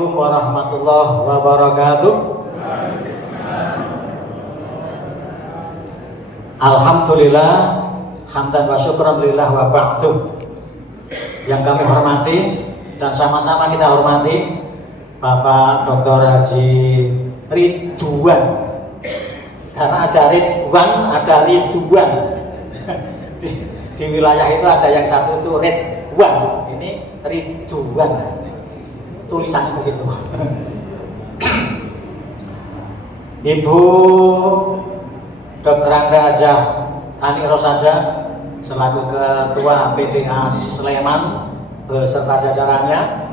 Assalamualaikum warahmatullahi wabarakatuh. Alhamdulillah, hamdan wa syukran lillah wa ba'du. Yang kami hormati dan sama-sama kita hormati Bapak Dr. Haji Ridwan. Karena ada Ridwan, ada Ridwan. Di wilayah itu ada yang satu itu Ridwan, ini Ridwan. Tulisannya begitu. Ibu Dr. Angga Hajah Ani Rosada selaku Ketua PDA Sleman beserta jajarannya,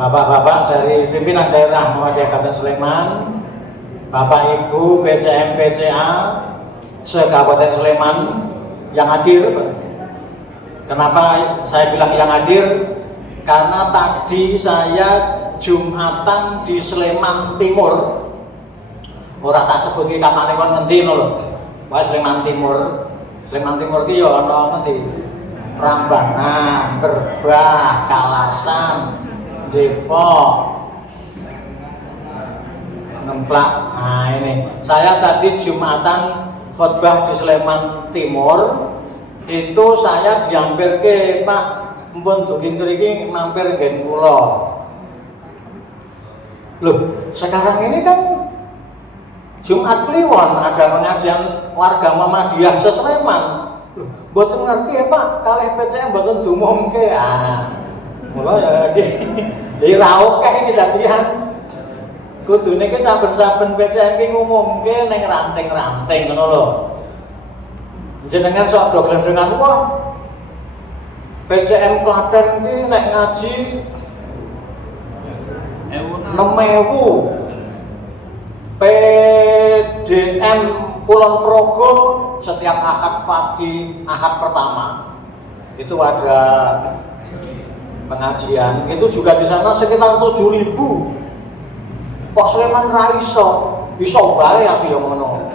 Bapak-bapak dari pimpinan daerah Muhammadiyah Kabupaten Sleman, Bapak Ibu PCM PCA se-Kabupaten Sleman yang hadir. Kenapa saya bilang yang hadir? Karena tadi saya Jumatan di Sleman Timur. Ora tak sebut iki kapane kon ngendi lho. Wae Sleman Timur. Sleman Timur ki ya ana ngendi? Prambanan, Berbah, Kalasan, Depok, Ngemplak. Nah ini, saya tadi Jumatan khotbah di Sleman Timur. Itu saya diampirke Pak mpun dugi mriki mampir nggen kula. Loh, sekarang ini kan Jumat Kliwon ada pengajian warga Muhammadiyah se-Sleman. Loh, mboten ngerti ya Pak, kalih PCM mboten diumumke. Ah. Mula ya iki ra akeh iki dadian. Kudune ki saben-saben PCM ki ngumumke ning ranting-ranting ngono lho. Jenengan sok do glendengan wah. PCM Klaten ki nek ngaji 6.000. PDM Kulon Progo setiap Ahad pagi, Ahad pertama itu ada pengajian. Itu juga di sana sekitar 7.000. Kok Sleman ra iso bae aku ya ngono.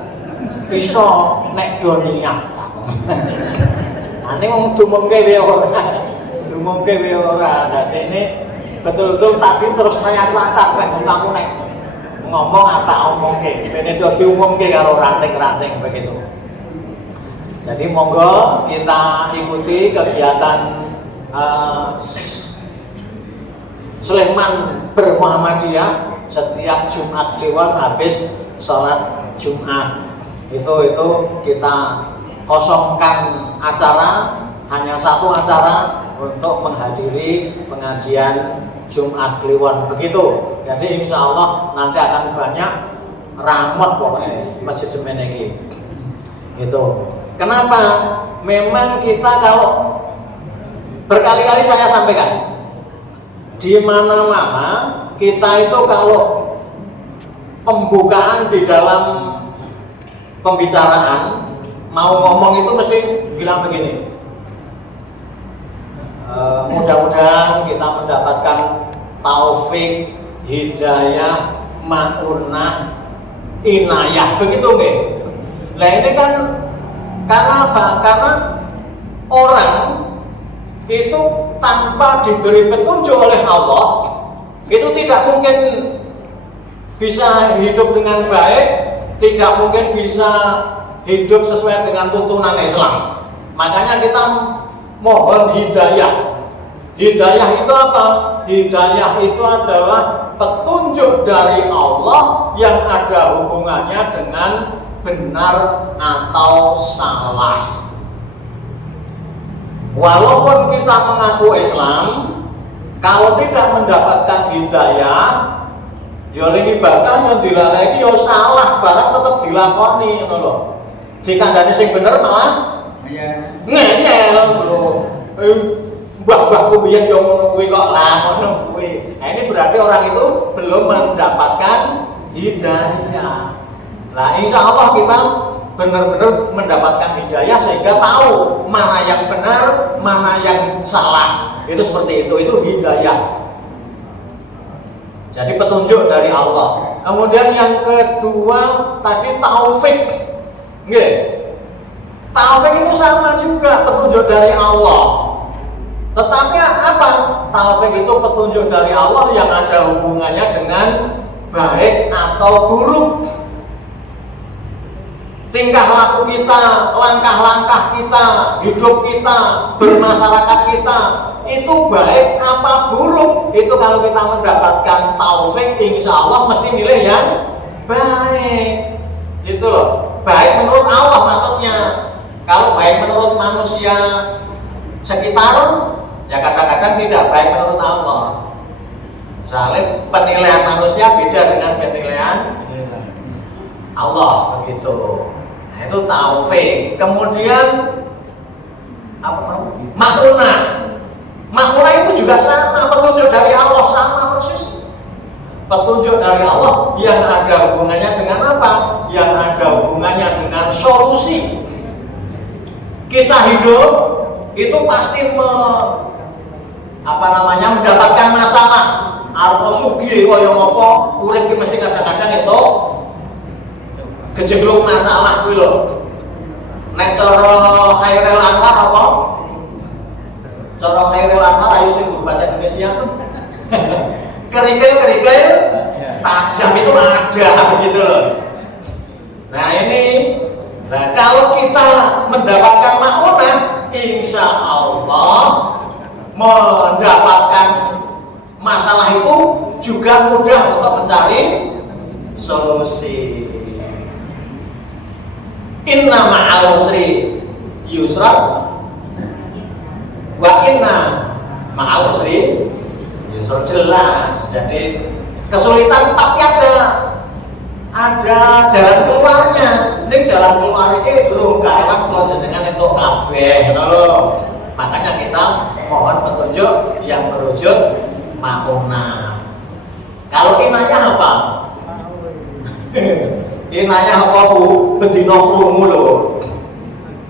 Iso nek do niat. Ane wong dumungke wae ora. Dumungke wae ora. Dadi ini betul-betul tadi terus saya lacak nek kamu nek ngomong atau omongke, ini udah diumumke karo ranting-ranting begitu. Jadi monggo kita ikuti kegiatan Sleman bermuhammadiyah setiap Jumat Kliwon habis sholat Jumat. Itu kita kosongkan acara, hanya satu acara untuk menghadiri pengajian Jumat Kliwon begitu. Jadi insya Allah nanti akan banyak ramot pokoknya masjid semen ini. Itu. Kenapa? Memang kita kalau berkali-kali saya sampaikan di mana-mana kita itu kalau pembukaan di dalam pembicaraan mau ngomong itu mesti bilang begini. Mudah-mudahan kita mendapatkan taufik, hidayah, ma'unah, inayah, begitu nggih? Nah ini kan karena apa? Karena orang itu tanpa diberi petunjuk oleh Allah itu tidak mungkin bisa hidup dengan baik, tidak mungkin bisa hidup sesuai dengan tuntunan Islam. Makanya kita mohon hidayah. Hidayah itu apa? Hidayah itu adalah petunjuk dari Allah yang ada hubungannya dengan benar atau salah. Walaupun kita mengaku Islam, kalau tidak mendapatkan hidayah, ya ibadah yang dilalui ya salah, barang tetap dilakoni ngono lho. Dikandani sing bener malah ngeyel lho. Mbah-mbahku biyen yo ngono kuwi kok lah ngono kuwi. Nah, ini berarti orang itu belum mendapatkan hidayah. Nah, insya Allah kita benar-benar mendapatkan hidayah sehingga tahu mana yang benar, mana yang salah. Itu seperti itu hidayah. Jadi petunjuk dari Allah. Kemudian yang kedua tadi taufik. Nggih. Taufik itu sama juga petunjuk dari Allah. Tetapi apa? Taufik itu petunjuk dari Allah yang ada hubungannya dengan baik atau buruk. Tingkah laku kita, langkah-langkah kita, hidup kita, bermasyarakat kita, itu baik apa buruk. Itu kalau kita mendapatkan taufik, insya Allah mesti milih yang baik. Gitu loh. Baik menurut Allah maksudnya. Kalau baik menurut manusia sekitar, ya kadang-kadang tidak baik menurut Allah. Soalnya penilaian manusia beda dengan penilaian Allah, begitu. Nah, itu taufik. Kemudian apa? Makuna. Makuna itu juga sama, petunjuk dari Allah, sama persis. Petunjuk dari Allah yang ada hubungannya dengan apa? Yang ada hubungannya dengan solusi. Kita hidup itu pasti mendapatkan masalah. Arpo sugi kaya ngopo, urip ki mesti kadang-kadang itu kejegluk masalah kuwi lho. Nek cara Khairul Anwar apa? Cara Khairul Anwar ayo sing guru bahasa Indonesia. Kerikil-kerikil tajam itu ada begitu loh. Nah ini, kalau kita mendapatkan makmunah, insya Allah mendapatkan masalah itu juga mudah untuk mencari solusi. Inna ma'al usri yusra wa inna ma'al usri yusra, jelas. Jadi kesulitan pasti ada jalan keluarnya. Ini jalan keluar ini belum karena kalau jenengan itu kabeh lho. Makanya kita mohon petunjuk yang berwujud makuna. Kalau inayah apa? Inayah apa Bu? Bedino krungu lho.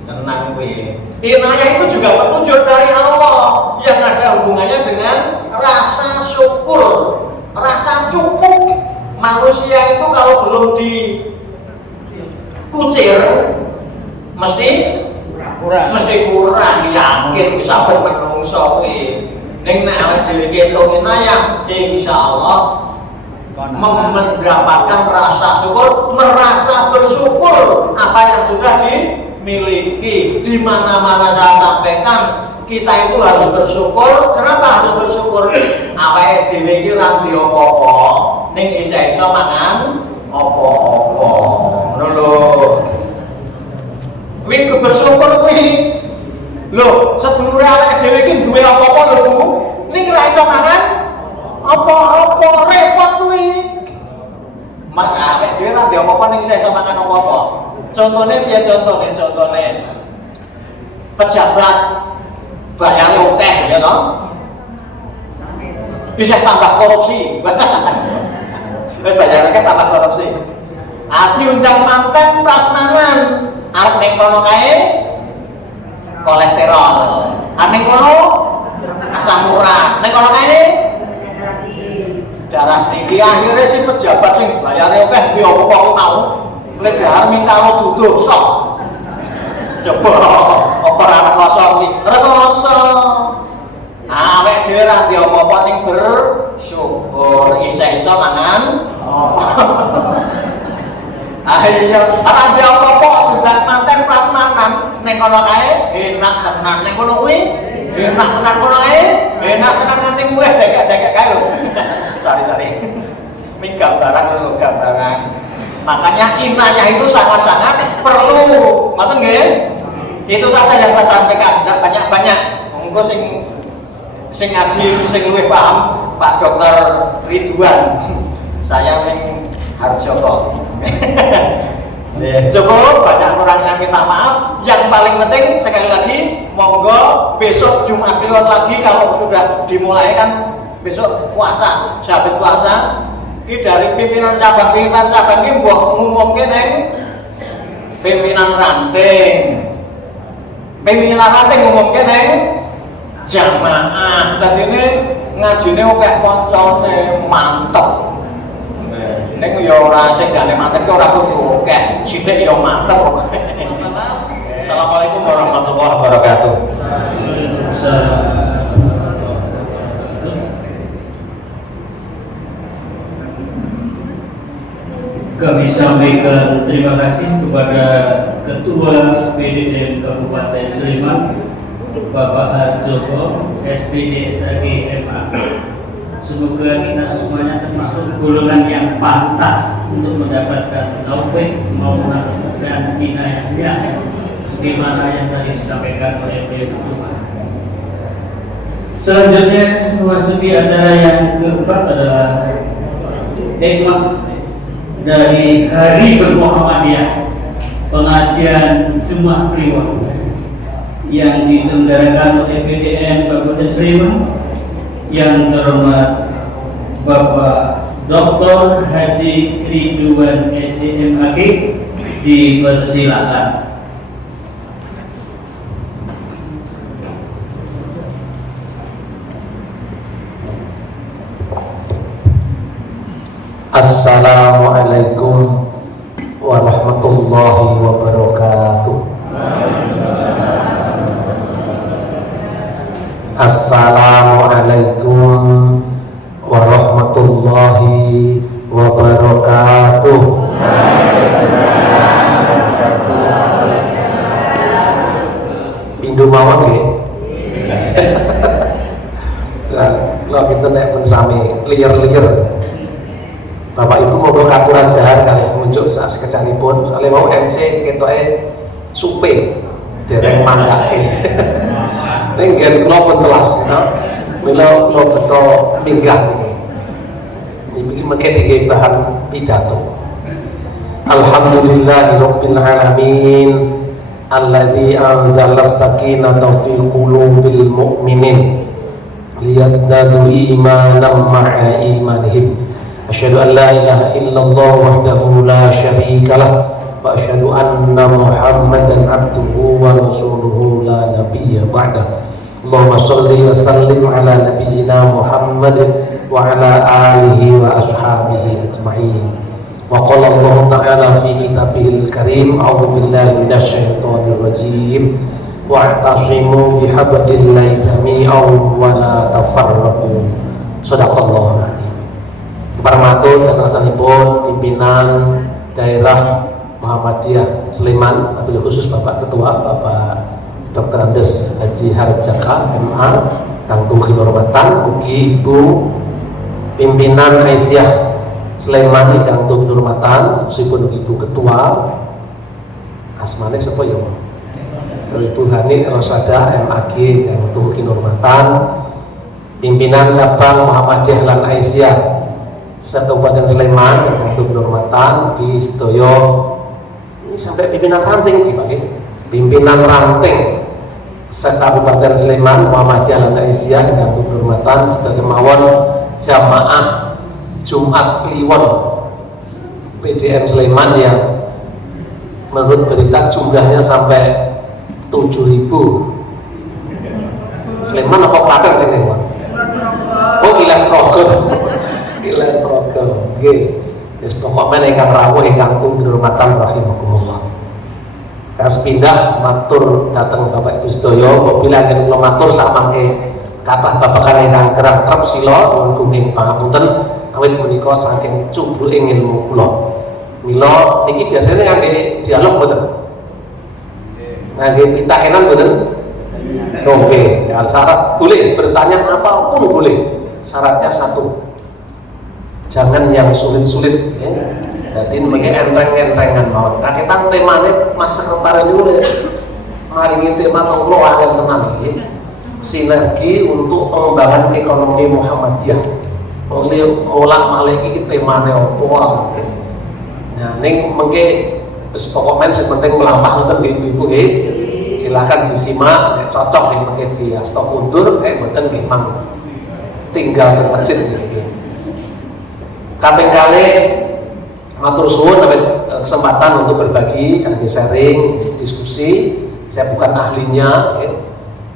Tenang kuwi. Inayah itu juga petunjuk dari Allah yang ada hubungannya dengan rasa syukur, rasa cukup. Manusia itu kalau belum dikucir mesti kurang, yakin bisa bermenungso kuwi. Ning nek awake dhewe ketok inayah, insyaallah mendapatkan rasa syukur, merasa bersyukur apa yang sudah dimiliki. Di mana-mana saya sampaikan, kita itu harus bersyukur. Kenapa harus bersyukur? Awake dhewe iki ra ndek apa-apa, ning iso mangan apa-apa. Ngono lho. Kuwi bersyukur kuwi. Lho, sedulure awake dhewe iki duwe apa-apa lho Bu, ning ra iso mangan apa-apa, repot kuwi. Mak awake dhewe ra ndek apa-apa ning iso mangan apa-apa. Contone piye contone? Contone pejabat bayar akeh ya toh. Bisa tambah korupsi. Bayar akeh tambah korupsi. Diundang manten prasmanan, arep ning kono kae kolesterol. Ning kono asam urat. Ning kono kae darah tinggi. Akhirnya si pejabat sing bayare akeh ki opo kok mau ledar minta duduh sok. Coba apa ora rekoso kuwi? Rekoso. Awake dhewe ra ndek apa-apa ning bersyukur, isa-isa mangan apa. Ayo, ora ndek apa-apa juga manten prasmanan ning kono kae enak tenan. Ning kono kuwi enak tenan, kono kae enak tenan nganti mulih degek-degek kae lho. Sari-sari. Ming gambaran lho, gambaran. Makanya inayah itu sangat-sangat perlu. Ngoten nggih? Itu saja yang saya sampaikan, tidak banyak-banyak. Monggo sing ngaji sing luwih paham Pak Dr. Ridwan. Saya ning Harjoko. Coba banyak orang yang minta maaf. Yang paling penting sekali lagi, monggo besok Jumat Kliwon lagi kalau sudah dimulai kan besok puasa. Sehabis puasa ki dari pimpinan cabang ki mbok ngumumke ning pimpinan ranting. Pimpinan ranting ngumumke ning jamaah. Dadine ngajine akeh kancane mantep. Ning yo ora sing jane mantep ora kudu akeh, sithik yo mantep kok. Assalamualaikum warahmatullahi wabarakatuh. Kami sampaikan terima kasih kepada Ketua PDM Kabupaten Sleman, Bapak Harjoko, SPD SAG MA. Semoga kita semuanya termasuk golongan yang pantas untuk mendapatkan taufik maupun dan hidayahnya sebagaimana yang tadi disampaikan oleh Ketua. Selanjutnya memasuki acara yang keempat adalah hikmah dari Hari Bermuhammadiyah pengajian Jumat Kliwon yang diselenggarakan oleh PDM Kabupaten Sleman. Yang terhormat Bapak Dr. Haji Ridwan SDMAG dipersilakan. Assalamualaikum warahmatullahi wabarakatuh. Assalamualaikum warahmatullahi wabarakatuh. Pindu mawon nggih. Kalau kita naik pun sami liar-liar. Bapak Ibu mau katuran dahar kali muncul saat sekecanipun. Soalnya mau MC ketoke supe dereng mandake. Nenggen kula pun telas, mila kula beto minggah niki mengke iki bahan pidato. Alhamdulillahirabbil alamin alladzi anzalas sakinata fi qulubil mu'minin liyazdadu imanan ma'a imanihim. Asyhadu an la ilaha illallah wahdahu la syarika lah wa asyhadu anna Muhammadan abduhu wa rasuluhu la nabiyya ba'da. Allahumma shalli wa sallim ala nabiyyina Muhammad wa ala alihi wa ashabihi ajma'in. Wa qala Allah ta'ala fi kitabihil karim a'udzu billahi minasyaitonir rajim wa'tasimu bihablillahi jami'an wa la tafarraqu. Shadaqallahul azim. Keparmatun katrasanipun pimpinan daerah Muhammadiyah Sleman, wabil khusus Bapak Ketua Bapak Dr. Andes Haji Harjaka MA, kang tuhi hormatan ugi Ibu pimpinan Aisyah Sleman kang tuhi hormatan meskipun Ibu Ketua asmane sapa ya Ibu Hani Rosada MAG kang tuhi hormatan pimpinan cabang Muhammadiyah lan Aisyah Kabupaten Sleman kang tuhi hormatan di sedaya ini sampai pimpinan ranting iki Pak, pimpinan ranting Kabupaten Sleman Muhammadiyah lan Aisyah dengan kehormatan sedaya mawon jamaah Jumat Kliwon PDM Sleman yang menurut berita jumlahnya sampai 7.000. Sleman apa Klaten sing Pak? Oh, Ilen Progo. Ilen Progo. Nggih. Wis pokoke ingkang rawuh ingkang kehormatan rahimakumullah. Kas pindah matur datang Bapak Ibu sedaya apabila anggen kula matur sak mangke kathah babagan ingkang kerap trep sila nuwun gunging pangapunten awit menika saking cubruking ilmu kula. Mila niki biasanya ngangge dialog mboten? Ngangge pitakenan mboten? Oke, syarat boleh bertanya apapun boleh. Syaratnya satu. Jangan yang sulit-sulit ya. Jadi mungkin enteng-entengan mawon. Nah kita temanya Mas Sekretaris dulu ya. Mari ini tema tonglo angin tenang ya. Sinergi untuk pengembangan ekonomi Muhammadiyah. Oleh mulak malik ini temanya apa? Nah ini mungkin pokoknya sepenting melampah itu ibu-ibu ya. Silahkan disimak, cocok nih mungkin di stok undur, betul memang tinggal terkecil ya. Kadang-kali matur suwun kesempatan untuk berbagi, kami sharing, diskusi. Saya bukan ahlinya, ya.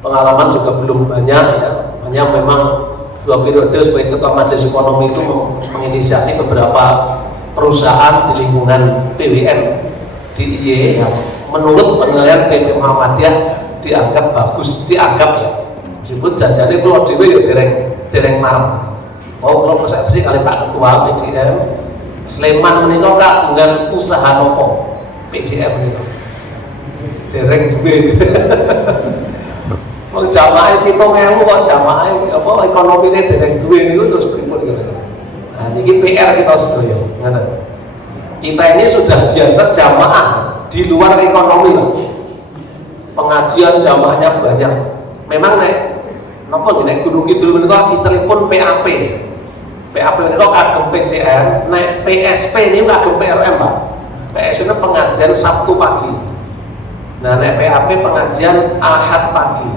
Pengalaman juga belum banyak, ya. Hanya memang 2 periode sebagai Ketua Majelis Ekonomi itu menginisiasi beberapa perusahaan di lingkungan PWN DIY yang menurut penilaian PP Muhammadiyah dianggap bagus, dianggap ya. Meskipun jajannya kalau dewe ya dereng marah. Oh, kalau persepsi kali Pak Ketua PDM Sleman menika kagungan usaha nopo? PDM menika. Dereng duwe. Wong jamaah 7.000 kok jamaah apa ekonomine dereng duwe niku terus pripun kira. Nah niki PR kita sedaya, ngaten. Kita ini sudah biasa jamaah di luar ekonomi lah. Pengajian jamaahnya banyak. Memang nek napa nek Gunung Kidul menika istilahipun PAP. PAP menika kagem PCR, nek PSP niku kagem PRM, Pak. PSP itu pengajian Sabtu pagi. Nah nek PAP pengajian Ahad pagi.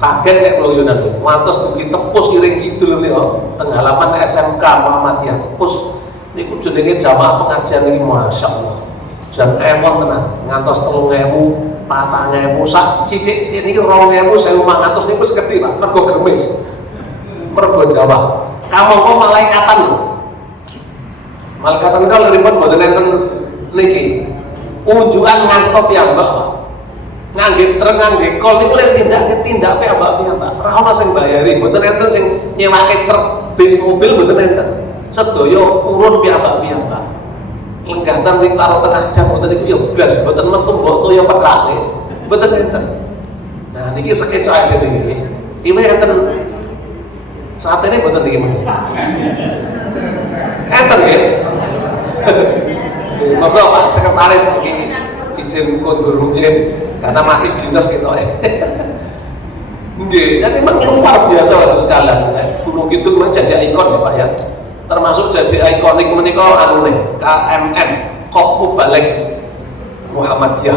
Kaget nek kula yo nanti. Mantos dugi tepus iring kidul niku teng halaman SMK Muhammadiyah. Tepus niku jenenge jamaah pengajian iki masyaallah. Jan ewon tenan, ngantos 3.000, 4.000 sak sithik niki 2.000, 1.500 niku wis gedhe Pak, mergo gemis. Mergo Jawa. Kamangka malaikatan lho. Malaikatan kalau ribet mboten enten niki. Unjukan ngantos piyambak Pak. Ngangge treng ngangge kol niku lek tindak piyambak Pak. Ora ana sing bayari, mboten enten sing nyewake truk bis mobil mboten enten. Sedaya urun piyambak. Lenggatan ning karo tengah jam mboten niku ya blas, mboten metu mbok toya petrake. Mboten enten. Nah niki sekeca dhewe niki. Iki enten saat ini mboten niki. Enten nggih. Monggo Pak Sekretaris iki izin kondur rumiyin karena masih dinas kita. Nggih, jadi memang luar biasa sekali. Gunung Kidul jadi ikon ya Pak ya. Termasuk jadi ikonik menika anune KMM Kop Mubalik Muhammadiyah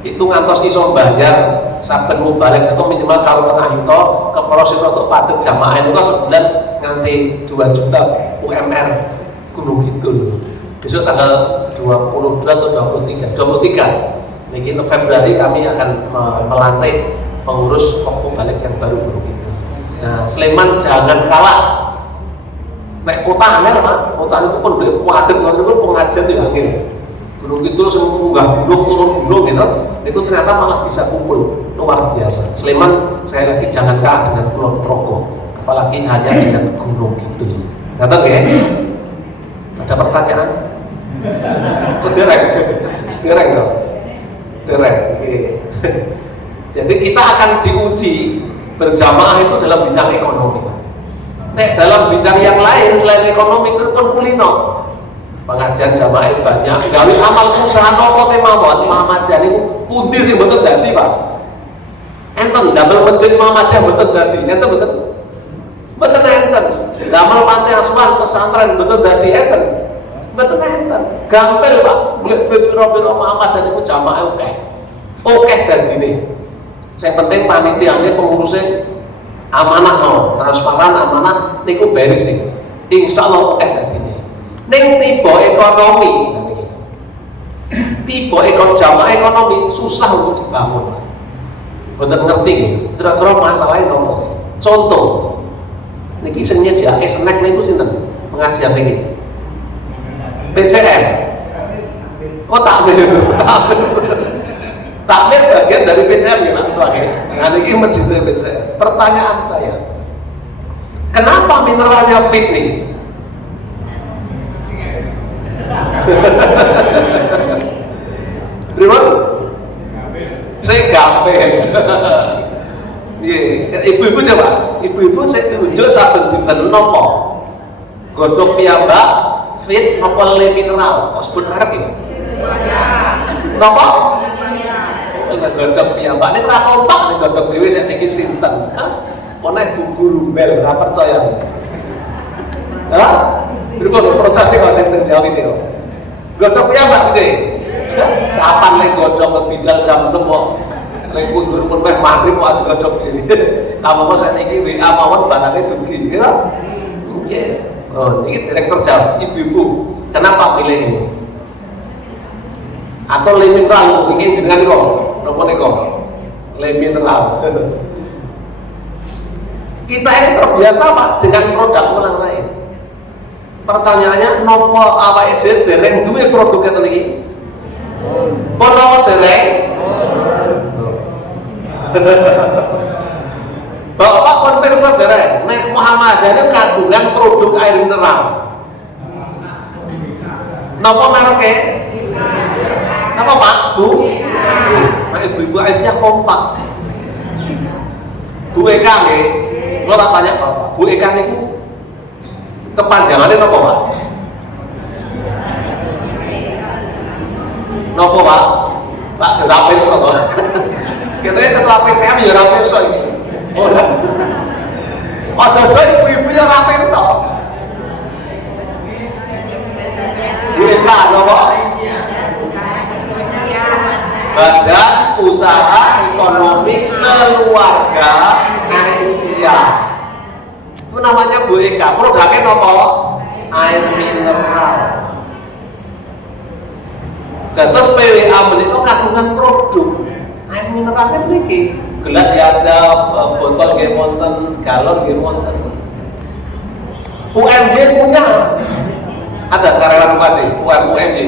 itu ngantos iso bayar saben mubalik itu minimal karo tengah yuta keprosesnya untuk padet jamaah itu sebulan nganti 2 juta UMR Gunung Kidul. Besok tanggal 22 atau 23 niki Februari kami akan melantik pengurus Kop Mubalik yang baru Gunung Kidul. Nah Sleman jangan kalah. Nek kota angel Pak, kota itu pun boleh padet itu pengajian di angel. Gunung Kidul semua munggah gunung turun gunung gitu, itu ternyata malah bisa kumpul luar biasa. Sleman sekali lagi jangan kalah dengan Kulon Progo, apalagi hanya dengan Gunung Kidul. Ngerti ya? Ada pertanyaan? Dereng dong. Oke. Jadi kita akan diuji berjamaah itu dalam bidang ekonomi. Nek dalam bidang yang lain selain ekonomi itu pun kulino. Pengajian jamaah banyak, gawe amal usaha nopo mawon Muhammadiyah niku pundi sing mboten dadi, Pak. Enten damel masjid Muhammadiyah mboten dadi, enten mboten. Mboten enten. Damel pantai asuhan pesantren mboten dadi enten. Mboten enten. Gampil, Pak. Bulet-bulet pira-pira Muhammadiyah niku jamaah akeh. Akeh dadine. Sing penting panitiane pengurusnya amanah no, transparan amanah niku beres nih. Insyaallah akeh dadine. Ning tiba ekonomi, tiba jamaah ekonomi susah untuk dibangun. Mboten ngerti kira-kira masalahnya nopo. Contoh, niki sing nyediake snack niku sinten? Pengajian niki. PCM. Oh takmir. Takmir bagian dari PCM ya Pak Ketua. Nah niki masjid PCM. Pertanyaan saya, kenapa mineralnya fit nih? Berapa? Saya gampang. Ibu-ibu coba, ibu-ibu saya tunjuk saben dinten nopo. Godhog piyambak, fit nopo le mineral. Kok sebut merek iki? Nopo? Godhog piyambak nek ora kompak nek godhog dhewe sak niki sinten? Hah? Ponek buku rumbel ora percaya. Hah? Berikut protes kok sing terjawab iki kok. Godhog piyambak iki. Kapan nek godhog ke bidal jam 6 kok. Nek kundur pun meh magrib kok godhog dhewe. Kamu kok sakniki WA mawon barangnya dugi, ya? Nggih. Oh, ini direktur jawab, ibu-ibu, kenapa pilih ini? Atau le mineral bikin jenengan kok? Napa nika? Le mineral. Kita ini terbiasa Pak dengan produk orang lain. Pertanyaannya, nopo awake dhewe dereng duwe produk ngeten iki? Pun nopo dereng? Bapak pun pirsa dereng, nek Muhammadiyah kagungan produk air mineral. Napa mereke? Napa Pak? Bu? Nah ibu-ibu Aisyah kompak. Bu Eka nggih. Kula tak tanya Bapak, Bu Eka niku kepanjangannya napa Pak? Napa Pak? Pak ora pirsa to. Katanya ketua PCM ya ora pirsa iki. Ora. Aja-aja ibu-ibu ya ora pirsa. Bu Eka napa? Badan Usaha Ekonomi Keluarga Aisyah. Itu namanya Bu Eka. Produknya apa? Air mineral. Dan terus PWA menika kagungan produk air mineral kan niki. Gelas ya ada, botol nggih wonten, galon nggih wonten. UMY punya. Ada karyawan UMY.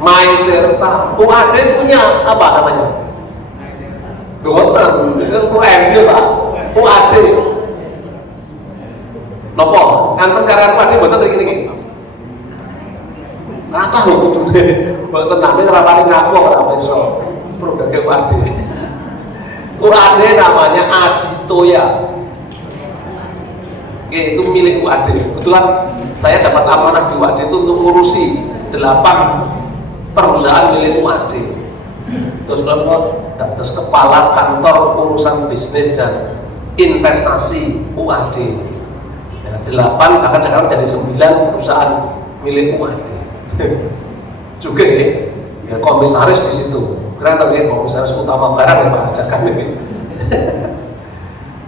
Maytirta, UAD punya apa namanya? Dokter, UMY Pak, UAD. Nopo, kanten karyawan UAD mboten niki. Kathah lho kudune, mboten nate ngrapani ngaku ora iso. Produk UAD. UAD namanya Aditoya. Oke, itu milik UAD. Kebetulan saya dapat amanah di UAD itu untuk ngurusi 8 perusahaan milik UAD. Terus kalau dados kepala kantor urusan bisnis dan investasi UAD. Ya, 8 bahkan sekarang jadi 9 perusahaan milik UAD. Juga ya komisaris di situ. Keren tapi ya komisaris utama barang ya Pak Arjakan ini.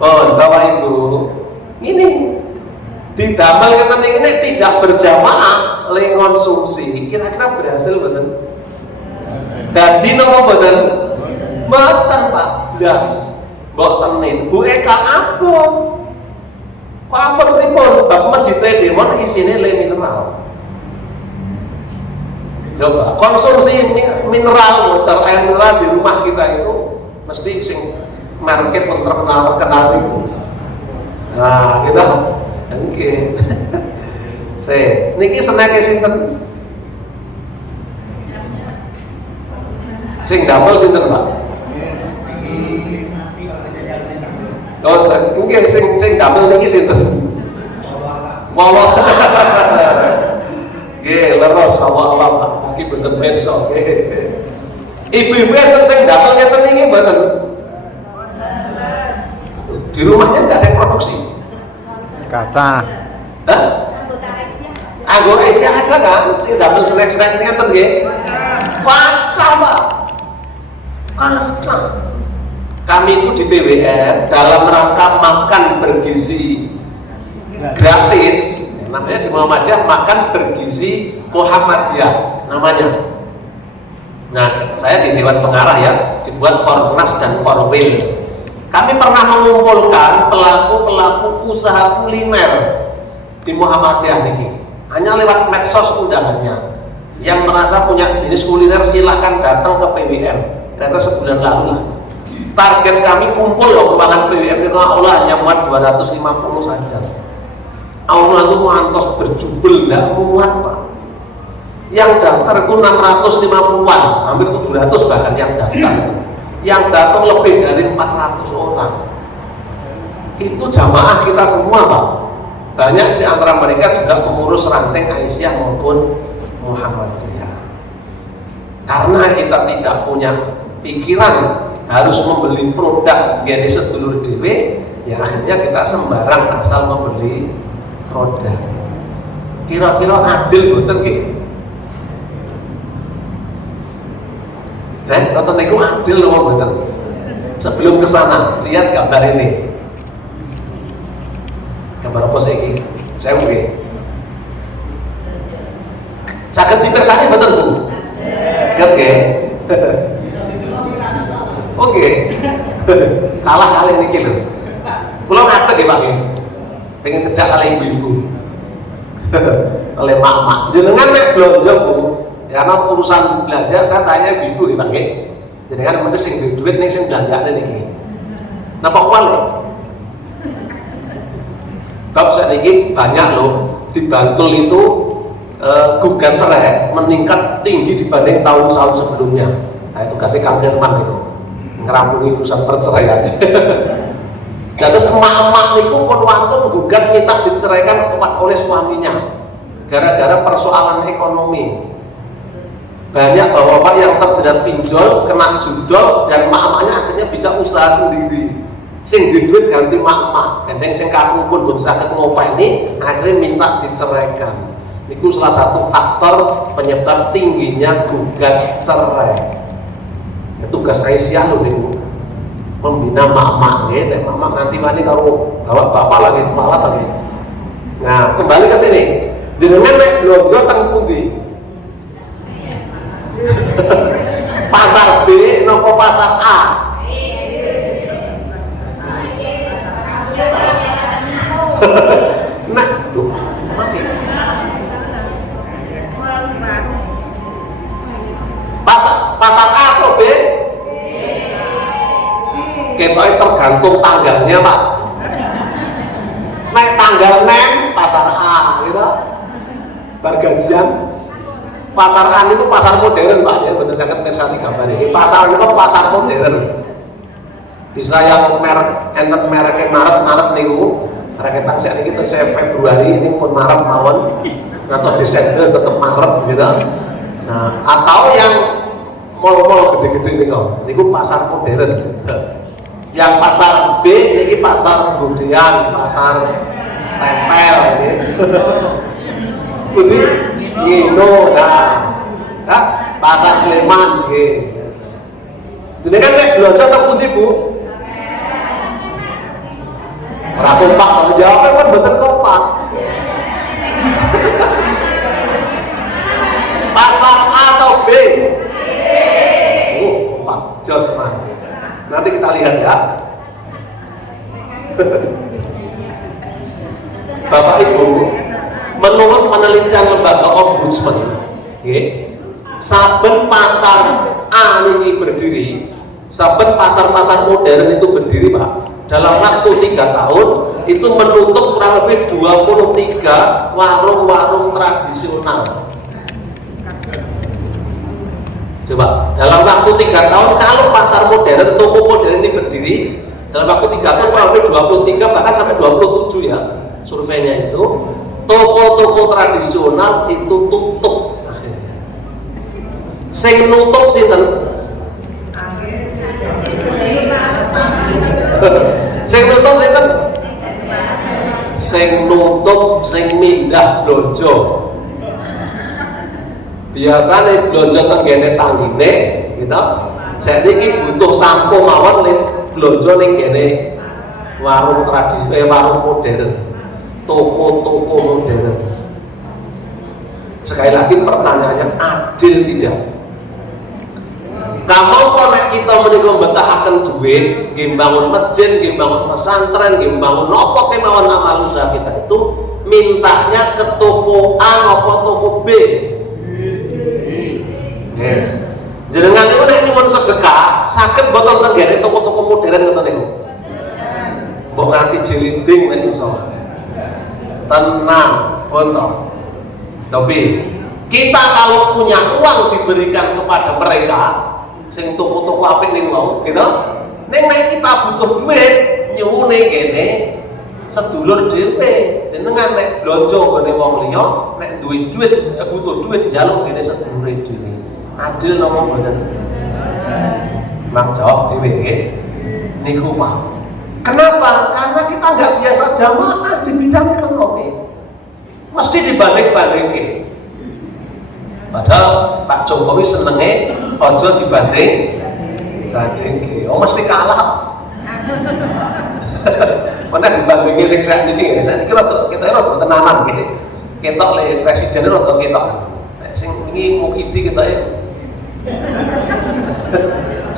Oh, Bapak Ibu, ini didamel ngeten ini tidak berjamaah le konsumsi. Kira-kira berhasil betul? Dadi napa mboten? Mboten Pak. Blas. Mboten Bu Eka ampun. Kok ampun pripun? Bab masjid Demon isine le mineral. Coba konsumsi mineral, water air mineral di rumah kita itu mesti sing merek pun terkenal itu. Nah, kita oke. Niki seneke sinten? Sing damel sinten, Pak? Oh, mungkin sing damel niki sinten? Wawa. Nggih, leres Allah Pak. Iki bener pirsa. Ibu-ibu enten sing damel ngeten niki mboten. Di rumahnya enggak ada yang produksi. Kata. Hah? Anggota Aisyah ada kan? Sing damel selek-selek ngeten nggih. Kaca, Pak. Kaca. Kami itu di PWR dalam rangka makan bergizi gratis, namanya di Muhammadiyah makan bergizi Muhammadiyah namanya. Nah, saya di Dewan Pengarah ya, dibuat Kornas dan Korwil. Kami pernah mengumpulkan pelaku-pelaku usaha kuliner di Muhammadiyah niki. Hanya lewat medsos undangannya. Yang merasa punya bisnis kuliner silahkan datang ke PWR. Karena sebulan lalu lah. Target kami kumpul loh ruangan PWR itu Allah hanya muat 250 saja. Allah itu mantos berjubel, tidak muat Pak. Yang daftar itu 650-an, hampir 700 bahkan yang daftar itu. Yang datang lebih dari 400 orang. Itu jamaah kita semua Pak. Banyak di antara mereka juga pengurus ranting Aisyah maupun Muhammadiyah. Karena kita tidak punya pikiran harus membeli produk yang sedulur dewe, ya akhirnya kita sembarang asal membeli produk. Kira-kira adil boten nggih? Nonton niku adil lho mboten. Sebelum ke sana, lihat gambar ini. Gambar apa saiki? Saya nggih. Saged dipirsani mboten Bu? Saged nggih. Oke. Kalah kali niki lho. Kula ngatek nggih Pak nggih. Pengen cedak kali ibu-ibu. Oleh mak-mak. Jenengan nek belanja Bu, karena urusan belanja saya tanya ibu-ibu nggih Pak nggih. Jenengan mesti sing duwe duit ning sing belanjane niki. Napa kuwi? Bab sakniki banyak loh di Bantul itu gugat cerai meningkat tinggi dibanding tahun-tahun sebelumnya. Nah, tugasnya Kang Herman itu ngerampuni urusan perceraian. Dan terus emak-emak niku pun wantun gugat minta diceraikan oleh suaminya gara-gara persoalan ekonomi. Banyak bapak-bapak yang terjerat pinjol, kena judol, dan emak-emaknya akhirnya bisa usaha sendiri. Sing di duit ganti emak-emak, gendeng sing kaku pun belum sakit ngopeni, akhirnya minta diceraikan. Itu salah satu faktor penyebab tingginya gugat cerai. Tugas Aisyah loh nih, membina mak-mak nih, mak-mak nanti mani kalau bawa bapak lagi malah lagi. Nah kembali ke sini, jenengan nek belanja teng pundi? Pasar B nopo pasar A? Nah, duh, mati. Pasar A atau B? Kita tergantung tanggalnya Pak. Naik tanggal 6 pasar A gitu. Bergajian. Pasar A itu pasar modern Pak ya, betul sangat persani gambar ini. Pasar itu pasar modern. Bisa yang merek enten mereknya Maret niku. Merek taksi ini kita Februari ini pun Maret mawon atau Desember tetap Maret gitu. Nah, atau yang mall-mall gede-gede niku pasar modern. Yang pasar B ini pasar Budian, pasar Tempel gitu. Budi Gino, nah, pasar Sleman gitu. Ini kan nek belanja tak pundi Bu? Ora kompak kalau jawabnya kan bener kompak. Pasar A atau B? Kompak, jos man. Nanti kita lihat ya. Bapak Ibu, menurut penelitian lembaga ombudsman, saben pasar A ini berdiri, saben pasar-pasar modern itu berdiri Pak, dalam waktu 3 tahun itu menutup kurang lebih 23 warung-warung tradisional. Coba, dalam waktu 3 tahun kalau pasar modern, toko modern ini berdiri, dalam waktu 3 tahun kurang lebih 23 bahkan sampai 27 ya surveinya itu, toko-toko tradisional itu tutup. Sing nutup sinten? Sing nutup sinten? Sing nutup sing mindah blonjo. Biasanya blonjo tenggene tanggine gitu. Saiki butuh sampo mawon blonjo ning kene warung tradisi warung modern. Toko-toko modern. Sekali lagi pertanyaannya adil tidak? Kamu kalau kita menika mbetahaken duit, nggih bangun masjid, nggih bangun pesantren, nggih bangun nopo kemawon amal usaha kita itu mintanya ke toko A apa toko B? Yes. Jenengan niku nek nyuwun sedekah, saged mboten tenggene toko-toko modern ngoten niku. Mbok nganti jiliding nek iso. Tenang, untuk. Tapi kita kalau punya uang diberikan kepada mereka, sing toko-toko apik ning wau, gitu. Ning nek kita butuh duit, nyuwune kene sedulur dhewe. Jenengan nek blonjo ngene wong liya, nek duwe duit, butuh duit njaluk kene sedulur dhewe. Adil napa mboten? Mang jawab dhewe nggih. Niku Pak. Kenapa? Karena kita nggak biasa jamaah di bidang ekonomi. Mesti dibanding-bandingin. Padahal Pak Jokowi senenge ojo dibanding-bandingin. Oh mesti kalah. Mana dibandingin sing sak niki. Sak niki kita rada tenanan nggih. Ketok le presiden rada ketok. Sing iki mukidi kita ya.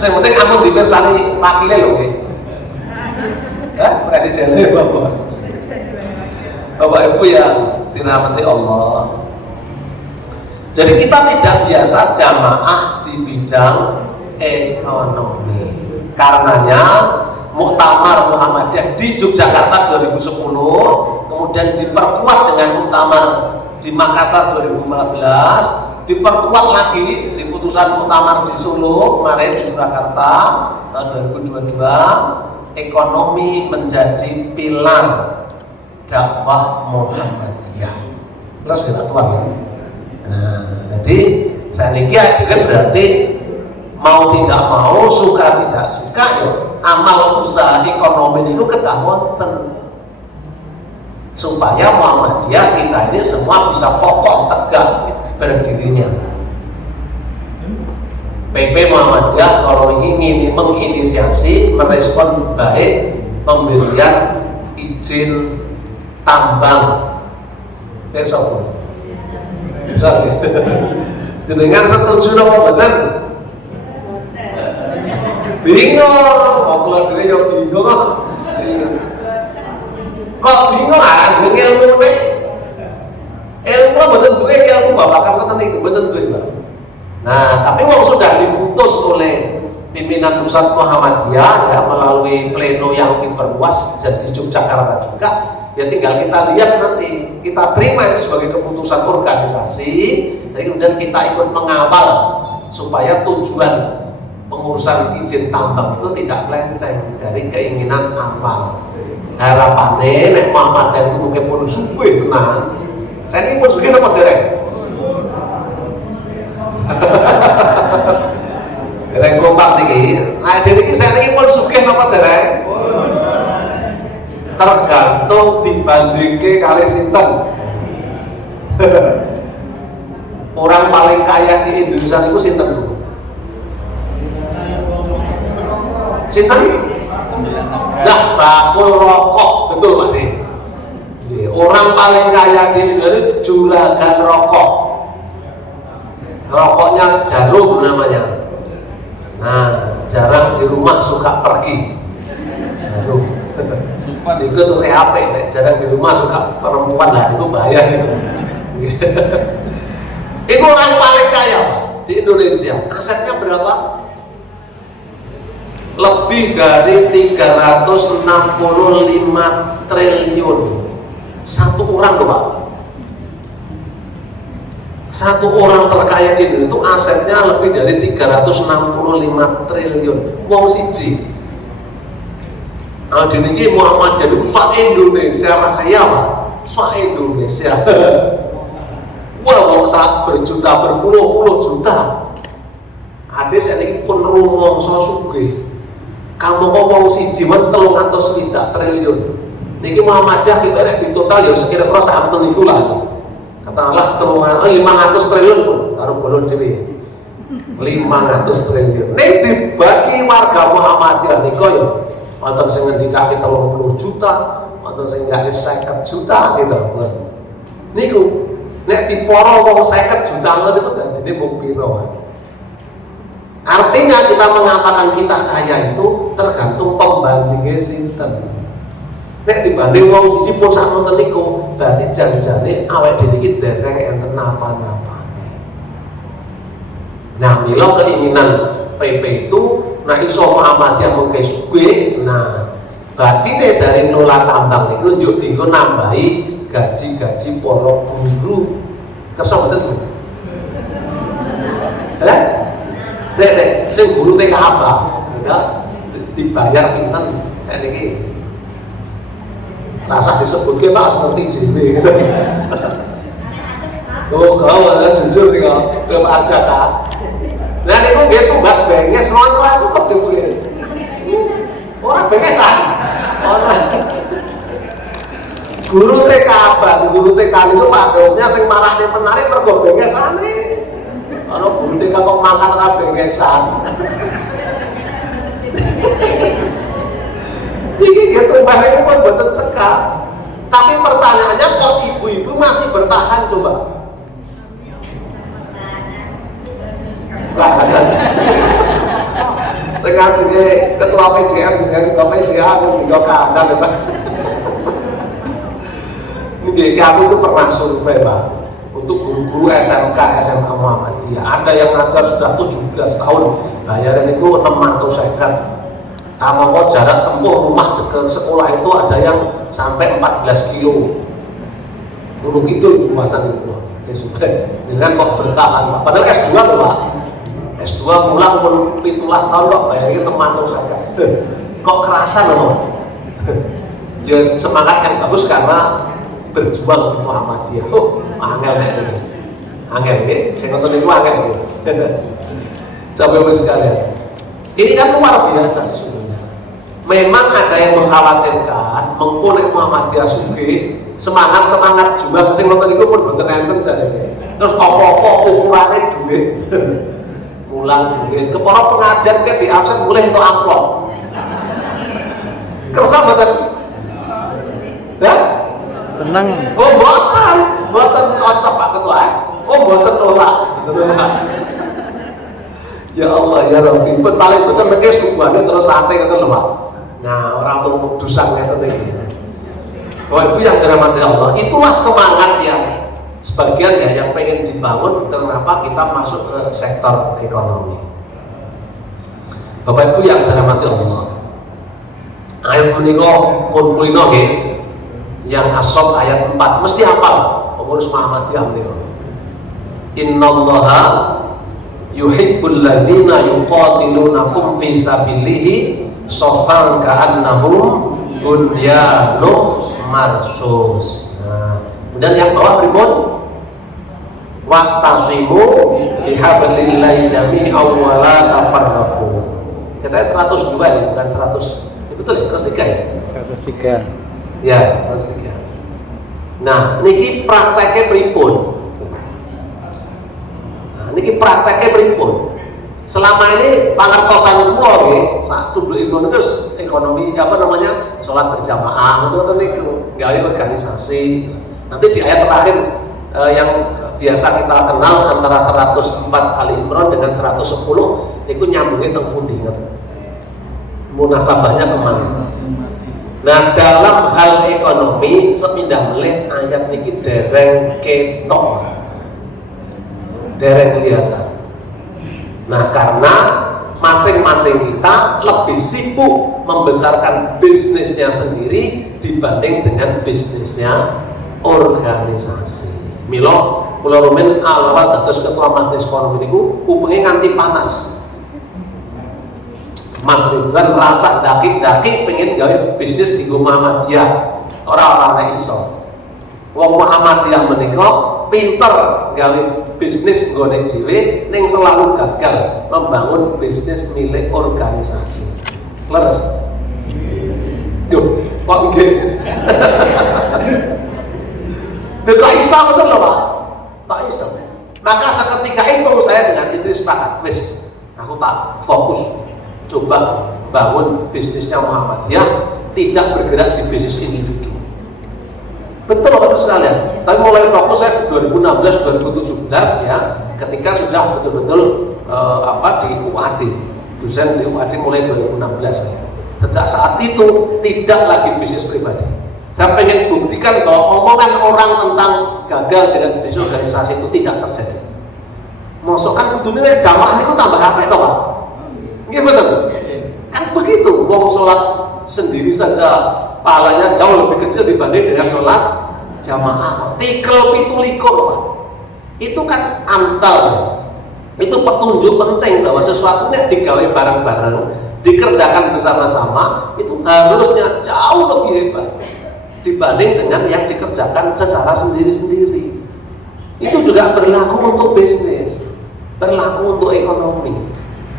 Sing penting amun dipirsani wakile lho nggih. Presidennya Bapak Ibu yang dirahmati Allah. Jadi kita tidak biasa jamaah di bidang ekonomi. Karenanya Muktamar Muhammadiyah di Yogyakarta 2010 kemudian diperkuat dengan Muktamar di Makassar 2015, diperkuat lagi di putusan Muktamar di Solo kemarin di Surakarta tahun 2022, ekonomi menjadi pilar dakwah Muhammadiyah. Terus kita tuang ya. Nah, jadi saya nikah kan berarti mau tidak mau, suka tidak suka ya, amal usaha ekonomi itu kedahuan supaya Muhammadiyah kita ini semua bisa kokoh tegak berdirinya. PP Muhammadiyah kalau ingin menginisiasi, merespon baik pemberian izin tambang. Besok, bisa ya. Dengan setuju apa betul? Bingung, kalau dia jauh bingung. Kok bingung dengan ilmu nih? Ilmu betul duit, ilmu babakan keten itu betul duit. Nah, tapi kalau sudah diputus oleh pimpinan pusat Muhammadiyah ya melalui pleno yang diperluas jadi Yogyakarta juga, ya tinggal kita lihat nanti, kita terima itu sebagai keputusan organisasi, dan kemudian kita ikut mengawal supaya tujuan pengurusan izin tambang itu tidak melenceng dari keinginan awal. Harapannya nek Muhammad itu mungkin pun subuh tenang. Saya ini pun subuh apa derek? Derek kompak nih. Nah jadi saya ini pun subuh apa derek? Tergantung dibandingke kali sinten. Orang paling kaya di Indonesia itu sinten dulu. Sinten? Nah, bakul rokok, betul Pak Sih. Orang paling kaya di Indonesia itu juragan rokok. Rokoknya Jarum namanya. Nah, jarang di rumah suka pergi. Jarum. Itu tuh saya HP, jarang di rumah suka perempuan lah, itu bahaya gitu. Itu orang paling kaya di Indonesia. Asetnya berapa? Lebih dari 365 triliun. Satu orang tuh Pak. Satu orang terkaya di Indonesia itu asetnya lebih dari 365 triliun. Wong siji. Nah, di sini Muhammad jadi Indonesia raya Pak. Indonesia. Wah, wong sak berjuta berpuluh-puluh juta. Hadis ini pun rumangsa sugih. Kamu ngomong siji men 300 triliun. Niki Muhammadiyah kita nek di total ya sekira-kira sak ampun niku lah. Katakanlah 500 triliun pun karo bolon dhewe. 500 triliun. Nek dibagi warga Muhammadiyah niku ya wonten sing ngendikake 30 juta, wonten sing ngendikake 50 juta gitu. Niku nek diporo wong 50 juta niku dadine mung piro. Artinya kita mengatakan kita kaya itu tergantung pembandingnya sinten. Nek dibanding wong siji pun sak nonton niku, berarti jan-jane awake dhewe iki dereng enten napa-napa. Nah, mila keinginan PP itu nah iso Muhammadiyah mengke sugih. Nah, badine dari nolak tambang niku njuk dienggo nambahi gaji-gaji para guru. Kersa mboten? Sing guru TK apa? Ya, dibayar pinten nek niki. Rasa disebutke Pak seperti dhewe. Oh, kau ada jujur nih kau, udah aja Kak. Nah niku nggih tumbas benges ngono ae cukup dhewe. Ora bengesan. Ora. Guru TK apa? Guru TK niku padahnya sing marane menarik mergo bengesane. Ana guru TK kok makan ora bengesan. Iki gitu bahaya pun boten cekak. Tapi pertanyaannya kok ibu-ibu masih bertahan coba? Lah ada. Dengan sini ketua PJM dengan ketua PJM juga kanan ya Pak. Ini kami itu pernah survei Pak untuk guru-guru SMK, SMA Muhammadiyah. Ada yang ngajar sudah 17 tahun, bayaran itu 650. Kamu kok jarak tempuh rumah ke sekolah itu ada yang sampai 14 kilo. Gunung Kidul kawasan itu. Ya sudah, dengan kok bertahan Pak. Padahal S2 loh Pak. S2 pulang pun 17 tahun kok bayangin teman tuh saya. Kok kerasa loh. Ya semangat yang bagus karena berjuang untuk Muhammadiyah. Oh, angel saya ini. Angel ya, saya nonton itu angel ya. Coba sekalian. Ini kan luar biasa sesungguhnya. Memang ada yang mengkhawatirkan mengkonek Muhammadiyah sugih semangat juga sing nonton iku pun boten enten jane. Terus apa-apa ukurane duit. Mulang duit. Kepala pengajar ke di absen boleh untuk amplop. Kersa boten? Ya? Seneng. Oh, boten cocok Pak Ketua. Oh, boten nolak. Ya Allah ya Rabbi, pun paling besar mereka sukuannya terus sate gitu loh Pak. Nah, orang tuh dusan gitu nih. Bapak Ibu yang dirahmati Allah, itulah semangat yang sebagian ya yang pengen dibangun kenapa kita masuk ke sektor ekonomi. Bapak Ibu yang dirahmati Allah, ayat menikah pun kulino yang As-Saff ayat 4 mesti hafal pengurus Muhammadiyah menikah. Innallaha yuhibbul ladzina yuqatilunakum fi sabilihi shaffan ka'annahum bunyanun marsus. Nah, kemudian yang bawah berikut waqtasimu bihablillahi jami'an wa la tafarraqu. Katanya 102 ini bukan 100. Betul ya? 103 ya? 103. Ya, 103. Nah, niki prakteknya pripun? Nah, niki prakteknya pripun? Selama ini pangertosan kula nggih, sak cundhukipun terus ekonomi apa namanya? Salat berjamaah, ngoten niku, gawe organisasi. Nanti di ayat terakhir yang biasa kita kenal antara 104 Ali Imran dengan 110 niku nyambungin teng pundi ngerti. Munasabahnya kemana? Nah, dalam hal ekonomi sepindah melih ayat niki dereng ketok. Dereng kelihatan. Nah, karena masing-masing kita lebih sibuk membesarkan bisnisnya sendiri dibanding dengan bisnisnya organisasi. Milo, kula rumen awal dados ketua majelis ekonomi niku kupenge nganti panas. Mas Ridwan rasa daki-daki pengen gawe bisnis di Muhammadiyah. Ora iso. Wong Muhammadiyah menika pinter gawe bisnis nggone dhewe ning selalu gagal membangun bisnis milik organisasi. Leres? Duh, kok nggih. Tidak iso betul loh Pak. Tak iso. Maka seketika itu saya dengan istri sepakat, wis aku tak fokus coba bangun bisnisnya Muhammadiyah, tidak bergerak di bisnis individu. Betul Bapak sekalian. Tapi mulai fokus saya 2016-2017 ya, ketika sudah betul-betul di UAD, dosen di UAD mulai 2016 ya. Sejak saat itu tidak lagi bisnis pribadi. Saya pengen buktikan bahwa omongan orang tentang gagal dengan bisnis organisasi itu tidak terjadi. Masuk kan kudunya jamaah ini tambah HP toh Pak? Nggih betul. Kan begitu. Wong sholat sendiri saja pahalanya jauh lebih kecil dibanding dengan sholat jamaah. Tikel 17 Pak. Itu kan amsal. Itu petunjuk penting bahwa sesuatu yang digawe bareng-bareng, dikerjakan bersama-sama itu harusnya jauh lebih hebat dibanding dengan yang dikerjakan secara sendiri-sendiri. Itu juga berlaku untuk bisnis, berlaku untuk ekonomi.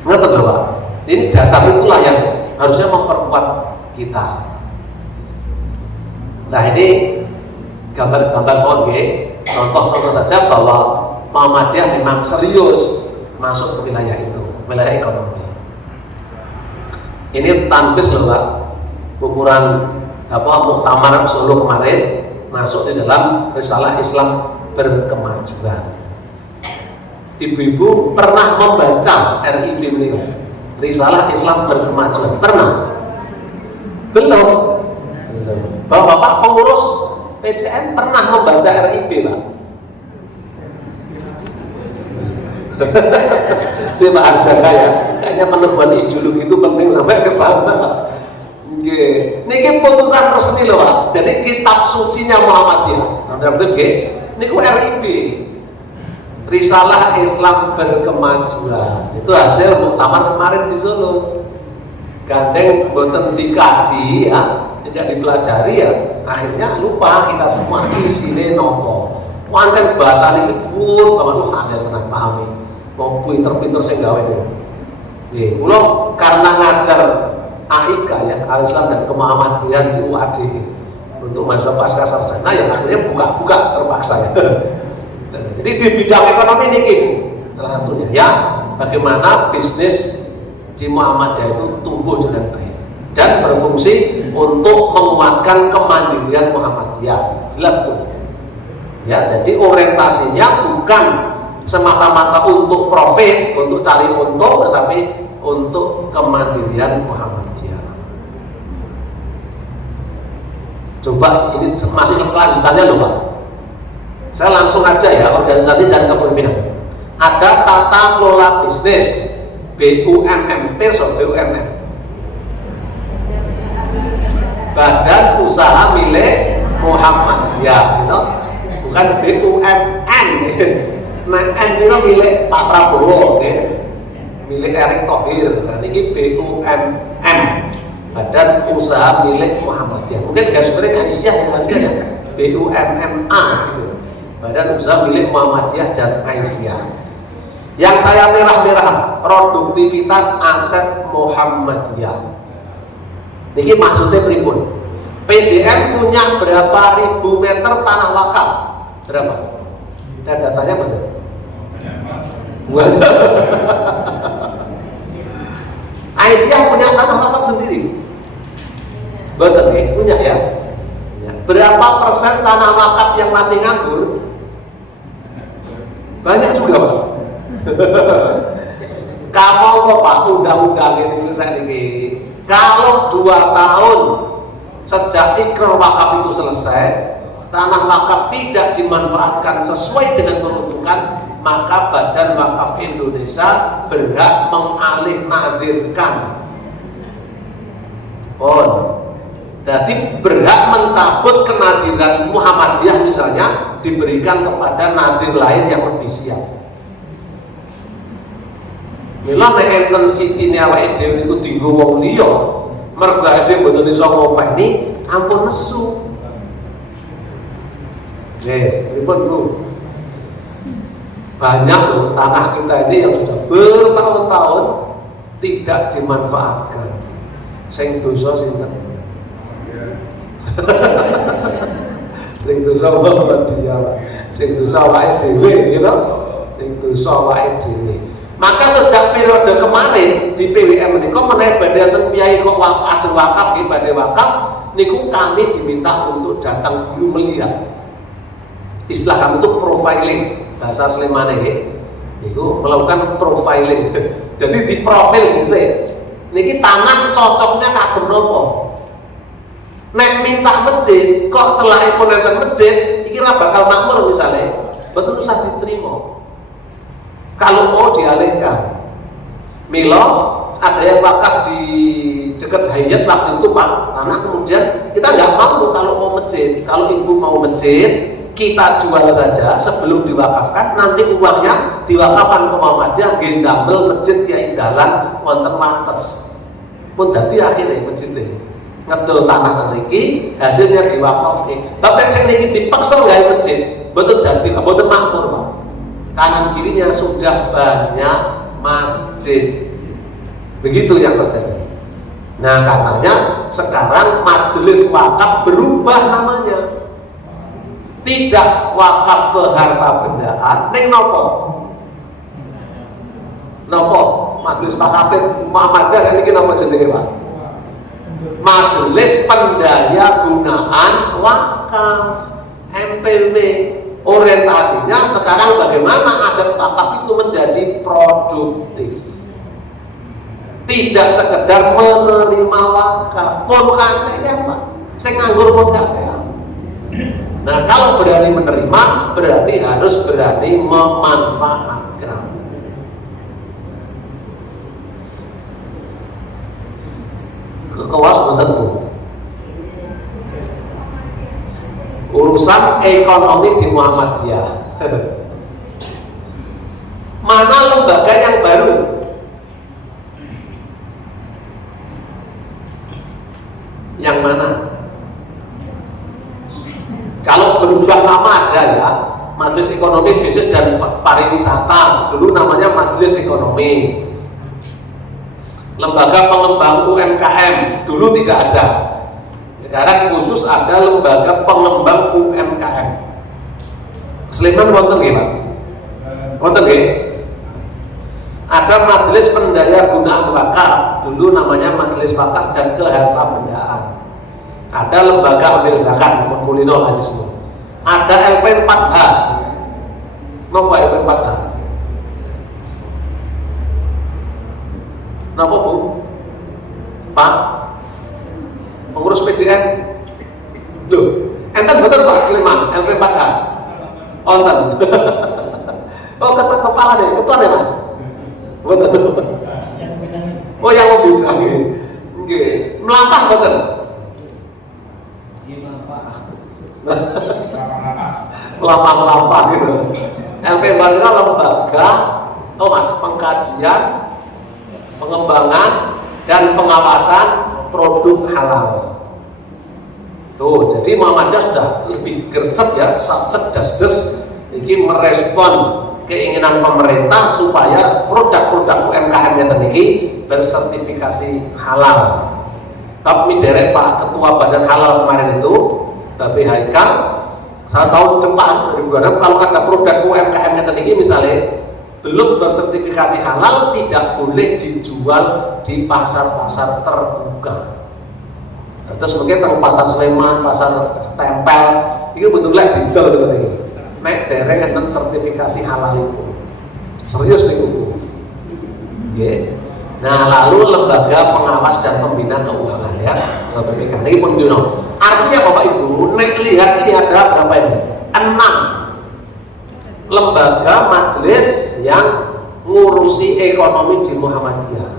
Ngerti lho Pak? Ini dasar itulah yang harusnya memperkuat kita. Nah ini gambar-gambar contoh-contoh saja bahwa Muhammadiyah memang serius masuk ke wilayah itu, wilayah ekonomi. Ini tanbis loh Pak, ukuran Muktamar Solo kemarin masuk di dalam Risalah Islam Berkemajuan. Ibu-ibu pernah membaca RIB ini? Risalah Islam Berkemajuan pernah? Belum? Bapak-bapak pengurus PCM pernah membaca RIB Pak? Dia Pak Arjaka ya, kayaknya penemuan ideologi itu penting sampai ke sana. Niki putusan resmi loh Pak. Jadi kitab sucinya Muhammadiyah. Betul nggih? Niku RIB. Risalah Islam Berkemajuan. Itu hasil muktamar kemarin di Solo. Gandeng boten dikaji ya, tidak dipelajari ya. Akhirnya lupa kita semua isine nopo. Pancen bahasane iki dhuwur banget lu angel tenan pahami. Mau pinter-pinter sing gawe niku. Nggih, kula karena ngajar AIK ya, Al-Islam dan Kemuhammadiyahan di UAD untuk mahasiswa pasca sarjana yang akhirnya buka-buka terpaksa ya. Jadi di bidang ekonomi ini salah satunya ya, bagaimana bisnis di Muhammadiyah itu tumbuh dengan baik dan berfungsi untuk menguatkan kemandirian Muhammadiyah. Jelas tuh. Ya, jadi orientasinya bukan semata-mata untuk profit, untuk cari untung, tetapi untuk kemandirian Muhammadiyah. Coba ini masih kelanjutannya loh Pak. Saya langsung aja ya, organisasi dan kepemimpinan. Ada tata kelola bisnis BUMN, BUMN. Badan Usaha Milik Muhammadiyah, gitu. Bukan BUMN. Nah, N itu milik Pak Prabowo, milik Erick Thohir. Nah, ini BUMN, Badan Usaha Milik Muhammadiyah. Mungkin garis besar Aisyah yang ada ya, BUMMA, gitu. Badan Usaha Milik Muhammadiyah dan Aisyah. Yang saya merah-merah, produktivitas aset Muhammadiyah. Ini maksudnya pripun? PDM punya berapa ribu meter tanah wakaf? Berapa? Ada datanya betul? Aisyah punya tanah wakaf sendiri. Betul ya? Punya ya? Berapa persen tanah wakaf yang masih nganggur? Banyak juga Pak. Kamu kok Pak undang-undang ini saya ini. Kalau 2 tahun sejak ikrar wakaf itu selesai, tanah wakaf tidak dimanfaatkan sesuai dengan peruntukan, maka Badan Wakaf Indonesia berhak mengalih nadirkan. Jadi berhak mencabut kenadiran Muhammadiyah misalnya diberikan kepada nadir lain yang lebih siap. Mila nek enten sitine awake dhewe niku dienggo wong liya, mergo ade mboten iso ngopeni, ampun nesu. Pripun Bu? Banyak loh tanah kita ini yang sudah bertahun-tahun tidak dimanfaatkan. Sing dosa sinten? Sing dosa Muhammadiyah. Sing dosa awake dhewe, gitu. Sing dosa awake dhewe. Maka sejak periode kemarin di PWM niku menawi badhe enten piyai kok ajeng wakaf nggih badhe wakaf niku kami diminta untuk datang dulu melihat. Istilah kami itu profiling, bahasa Slemane nggih. Niku melakukan profiling. Jadi di profil dhisik. Niki tanah cocoknya kagem napa? Nek minta masjid, kok celahipun enten masjid, iki ra bakal makmur misalnya. Betul usah diterima. Kalau mau dialihkan, Milo ada yang wakaf di dekat Hayat waktu itu Pak, tanah kemudian kita nggak mau kalau mau masjid. Kalau ibu mau masjid, kita jual saja sebelum diwakafkan. Nanti uangnya diwakafkan ke Muhammadiyah, gendambel masjid Kiai Dalan wonten wates. Pun dadi akhirnya masjid ini ngedol tanah niki, hasilnya diwakafke. Tapi sing niki dipaksa gawe masjid, betul dadi mboten makmur Pak. Kanan kirinya sudah banyak masjid. Begitu yang terjadi. Nah, karenanya sekarang majelis wakaf berubah namanya. Tidak wakaf ke harta bendaan, ning nopo? Nopo? Majelis wakaf Muhammadiyah niki napa jenenge Pak? Majelis Pendaya Gunaan Wakaf, MPW. Orientasinya sekarang bagaimana aset wakaf itu menjadi produktif, tidak sekedar menerima wakaf. Pun kakek Pak, saya nganggur pun kakek. Nah, kalau berani menerima berarti harus berani memanfaatkan. Kekewas betul Bu. Urusan ekonomi di Muhammadiyah. Mana lembaga yang baru? Yang mana? Kalau berubah nama ada ya, Majelis Ekonomi Bisnis dan Pariwisata, dulu namanya Majelis Ekonomi. Lembaga Pengembang UMKM, dulu tidak ada. Sekarang khusus ada Lembaga Pengembang UMKM. Sleman wonten nggih, Pak? Wonten nggih? Ada Majelis Pendaya Gunaan Wakaf, dulu namanya Majelis Wakaf dan Kehartabendaan. Ada Lembaga Amil Zakat, Kulino Asisno. Ada LP4H. Napa LP4H? Napa Bu? Pak? Pengurus PDN? Loh, enten betul Pak Sleman, LP4H? Onten. Oh, ketua kepala deh, ketua deh Mas. Betul. Oh, yang mau bidang ini. Oke, melampah betul. Melampah gitu. LP Barina lembaga, oh Mas, pengkajian, pengembangan dan pengawasan produk halal. Tuh, jadi Muhammadiyah sudah lebih gercep ya, satset das-des ini merespon keinginan pemerintah supaya produk-produk UMKM-nya tadi bersertifikasi halal. Tapi derek Pak Ketua Badan Halal kemarin itu, BPHK, saya tahu depan 2026 kalau ada produk UMKM-nya tadi misalnya belum bersertifikasi halal tidak boleh dijual di pasar-pasar terbuka. Terus mungkin tentang pasar Sleman, pasar Tempel, itu betul-betul didol gitu ini. Nek dereng enten sertifikasi halal itu. Serius nih Bu. Yeah. Nah, lalu lembaga pengawas dan pembina keuangan ya, BPK. Ini pun dino. Artinya Bapak Ibu, nek lihat ini ada berapa ini? 6 lembaga majelis yang ngurusi ekonomi di Muhammadiyah.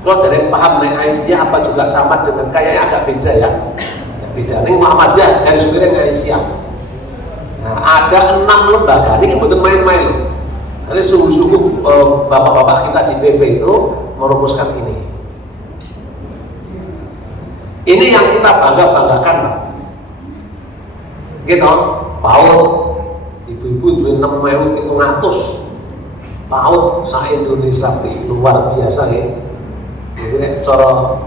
Kalau dari paham nek Aisyah apa juga sama dengan kayaknya agak beda ya. Beda. Ini Muhammadiyah dari sumbernya Aisyah. Nah, ada 6 lembaga. Ini bukan main-main. Ini sungguh-sungguh bapak-bapak kita di PV itu merumuskan ini. Ini yang kita bangga-banggakan, Pak. Gitu, PAUD, ibu-ibu 6.700 PAUD se-Indonesia, luar biasa ya. Ini cara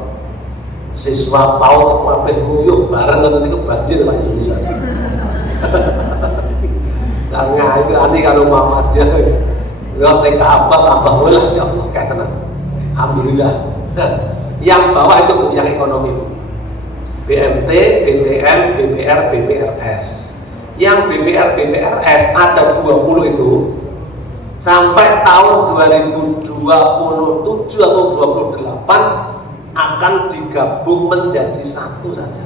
siswa PAUD kabeh nguyuh bareng nanti ke banjir Pak Indonesia. Nah, itu aneh kalau Muhammadiyah. Nggak TK apa boleh ya Allah kayak tenang. Alhamdulillah. Nah, yang bawah itu Bu, yang ekonomi Bu. BMT, BTN, BPR, BPRS. Yang BPR, BPRS ada 20 itu sampai tahun 2027 atau 28 akan digabung menjadi satu saja.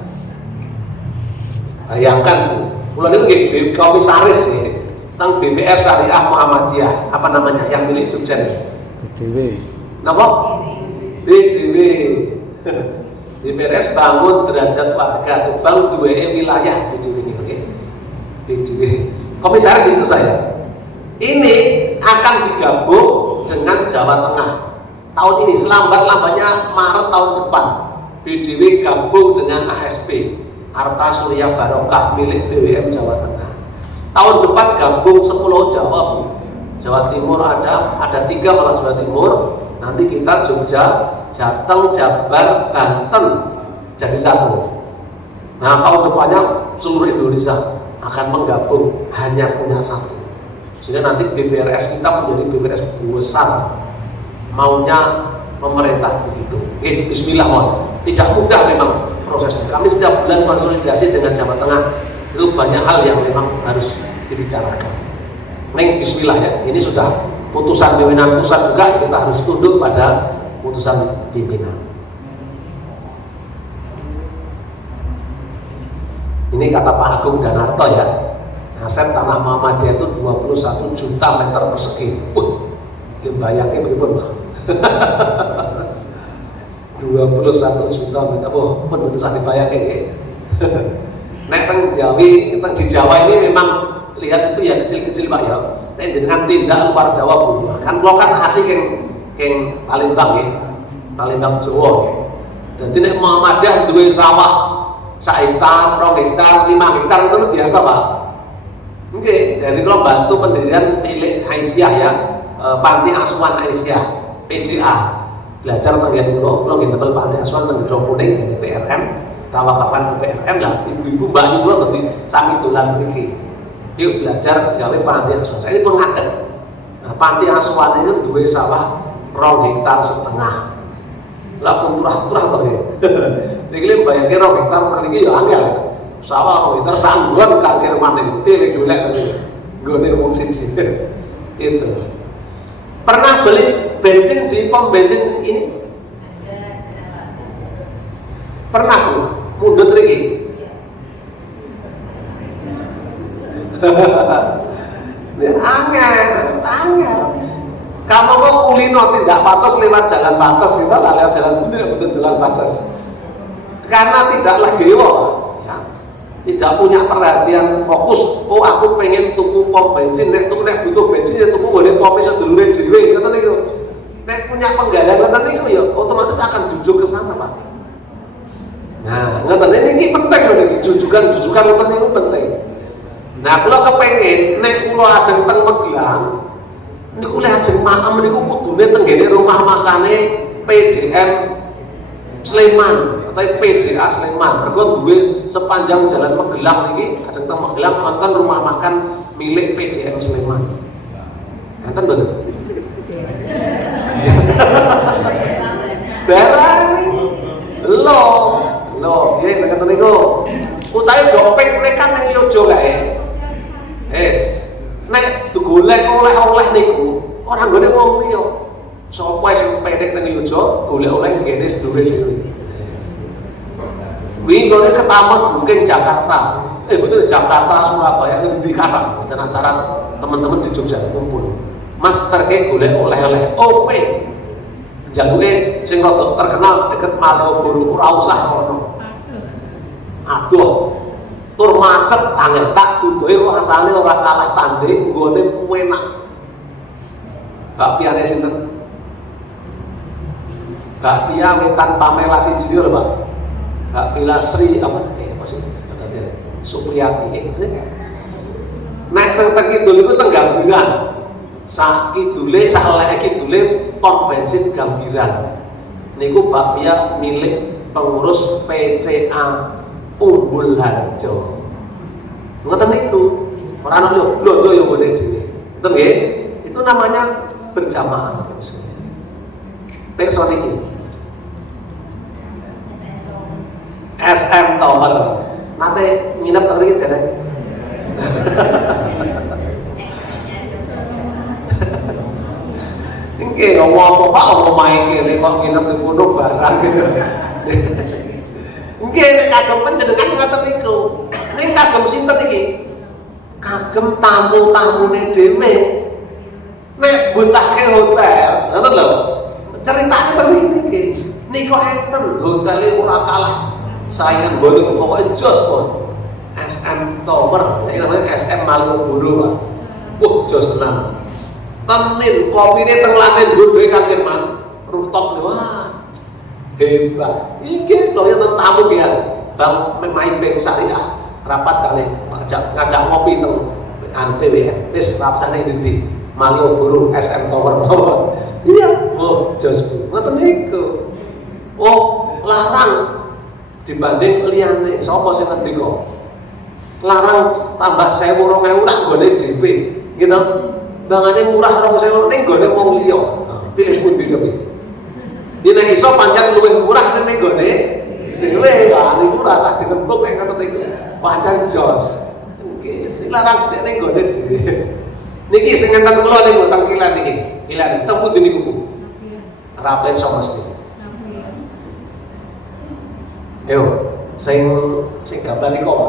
Bayangkan Bu, mulai itu komisaris nih tentang BPR Syariah Muhammadiyah, apa namanya, yang milik Jogja nih? BDW. Nama? BDW. BPRS bangun derajat warga, Tumbang 2 wilayah BDW ini, oke? BDW. Komisaris itu saya. Ini akan digabung dengan Jawa Tengah. Tahun ini selambat-lambatnya Maret tahun depan. BDW gabung dengan ASP, Arta Surya Barokah milik BWM Jawa Tengah. Tahun depan gabung 10 Jawa Bu. Jawa Timur ada 3 malah Jawa Timur. Nanti kita Jogja, Jateng, Jabar, Banten jadi satu. Nah, tahun depannya seluruh Indonesia akan menggabung hanya punya satu. Sehingga nanti BPRS kita menjadi BPRS besar. Maunya pemerintah begitu. Bismillah mohon. Tidak mudah memang prosesnya. Kami setiap bulan konsolidasi dengan Jawa Tengah. Itu banyak hal yang memang harus dibicarakan. Neng bismillah ya. Ini sudah putusan pimpinan pusat juga, kita harus tunduk pada putusan pimpinan. Ini kata Pak Agung Danarto ya. Aset tanah Muhammadiyah itu 21 juta meter persegi. Bayangnya beribun Pak. 21 juta meter. Oh, penduduk sak dibayangke nggih. Nek teng Jawi, di Jawa ini memang lihat itu ya kecil-kecil Pak ya. Nek dengan tindak luar Jawa Bu. Kan kula kan asli keng Palembang nggih. Palembang Jawa nggih. Dadi nek Muhammadiyah duwe sawah 1 hektar, 2 hektar, 5 hektar itu biasa Pak. Nggih, jadi kalau bantu pendirian milik Aisyah ya, Panti Asuhan Aisyah, PDA. Belajar bagian kula nggih tempel Panti Asuhan teng Gedong Kuning di PRM, tawakapan ke PRM lah, ibu-ibu mbak niku dadi sami dolan mriki. Yuk belajar gawe Panti Asuhan. Saya ini pun ngadeg. Nah, Panti Asuhan itu duwe sawah 2,5 hektar. Lah pun turah-turah kok nggih. Niki bayangke 2 hektar mriki ya angel. Sawah 2 hektar sanggon kangge maneh pilih golek nggone wong siji. Itu. Pernah beli bensin di pom bensin ini? Pernah Bu? Mundut lagi? Angel. Kamu kok kulino tidak patos lewat jalan patos kita lah lewat jalan pun tidak betul jalan patos. Karena tidaklah gewo, ya. Tidak punya perhatian fokus. Oh aku pengen tuku pom bensin, nek butuh bensin ya tuku boleh pompe sedulure dhewe, ngoten niku. Nek punya penggalan ngoten niku ya otomatis akan jujuk ke sana, Pak. Nah, ngoten iki penting lho niki, jujukan ngoten niku penting. Nah, kula kepengin nek kula ajeng teng Magelang niku lek ajeng maem niku kudune tenggene rumah makane PDM Sleman atau PDA Sleman. Mergo duwe sepanjang jalan Magelang niki ajeng teng Magelang wonten rumah makan milik PDM Sleman. Enten mboten? Barang lho, nggih nek ngoten niku. Utahe dopek tekan ning Yojo kae. Nek golek oleh-oleh niku ora nggone wong liya. Sapa sing pendek ning Yojo golek-oleh ngene sedulure dhewe. Wingi nggone ketamun Bukit Jakarta. Betul Jakarta, Surabaya ngendi kata acara teman-teman di Jogja kumpul. Mas terke golek oleh-oleh. OP. Jaluke sing rada terkenal deket Malioboro ora usah ngono. Aduh. Tur macet angel tak duduhe rasane ora kalah tanding nggone enak. Bakpiane sinten? Bakpia Wetan Pamela siji lho, Pak. Bakpia Sri apa sih? Supriyati. Nek sing teng kidul iku teng Gambiran. Sak kidule sak eleke kidule pom bensin Gambiran. Niku bakpia milik pengurus PCA Umbul Harjo. Ngoten niku. Ora ana lho yo ngene dhewe. Ngoten nggih? Itu namanya berjamaah. Person iki. SM Tower. Nate nginep teng mriki dereng. Nggih, apa Pak omahe kene kok nginep ning kono barang gitu. Nggih, nek kagem panjenengan ngoten niku. Ning kagem sinten iki? Kagem tamu-tamune dhewe. Nek butake hotel, ngoten lho. Ceritane ten iki. Niku enten hotele ora kalah saingan boten pokoke jos pun. SM Tower, iki namanya SM Malioboro, Pak. Jos tenan. Tenin kopine teng lantai gede kangen man. Rooftop wah. Hebat. Iki lho yen tamu ya. Bang main bank syariah rapat kali ngajak ngopi teng PWN. Wis rapatane ndi? Malioboro SM Tower. Iya, oh jos. Ngoten niku. Oh, larang dibanding liyane. Sapa sing ngendika? Larang tambah 1.000 2.000 tak gone dhewe. Gitu. Bangane murah 2.000 ning gone wong liya. Pilih pundi coba? Yen iso pancen luwih murah ning gone dhewe. Ya niku rasa dirembuk nek ngoten niku. Pancen jos. Nggih, larang sithik ning gone dhewe. Niki sing ngenten kula niku teng Kilen niki. Kilen teng pundi niku Bu? Rapen sama mesti. Yo, sing gambar niku apa?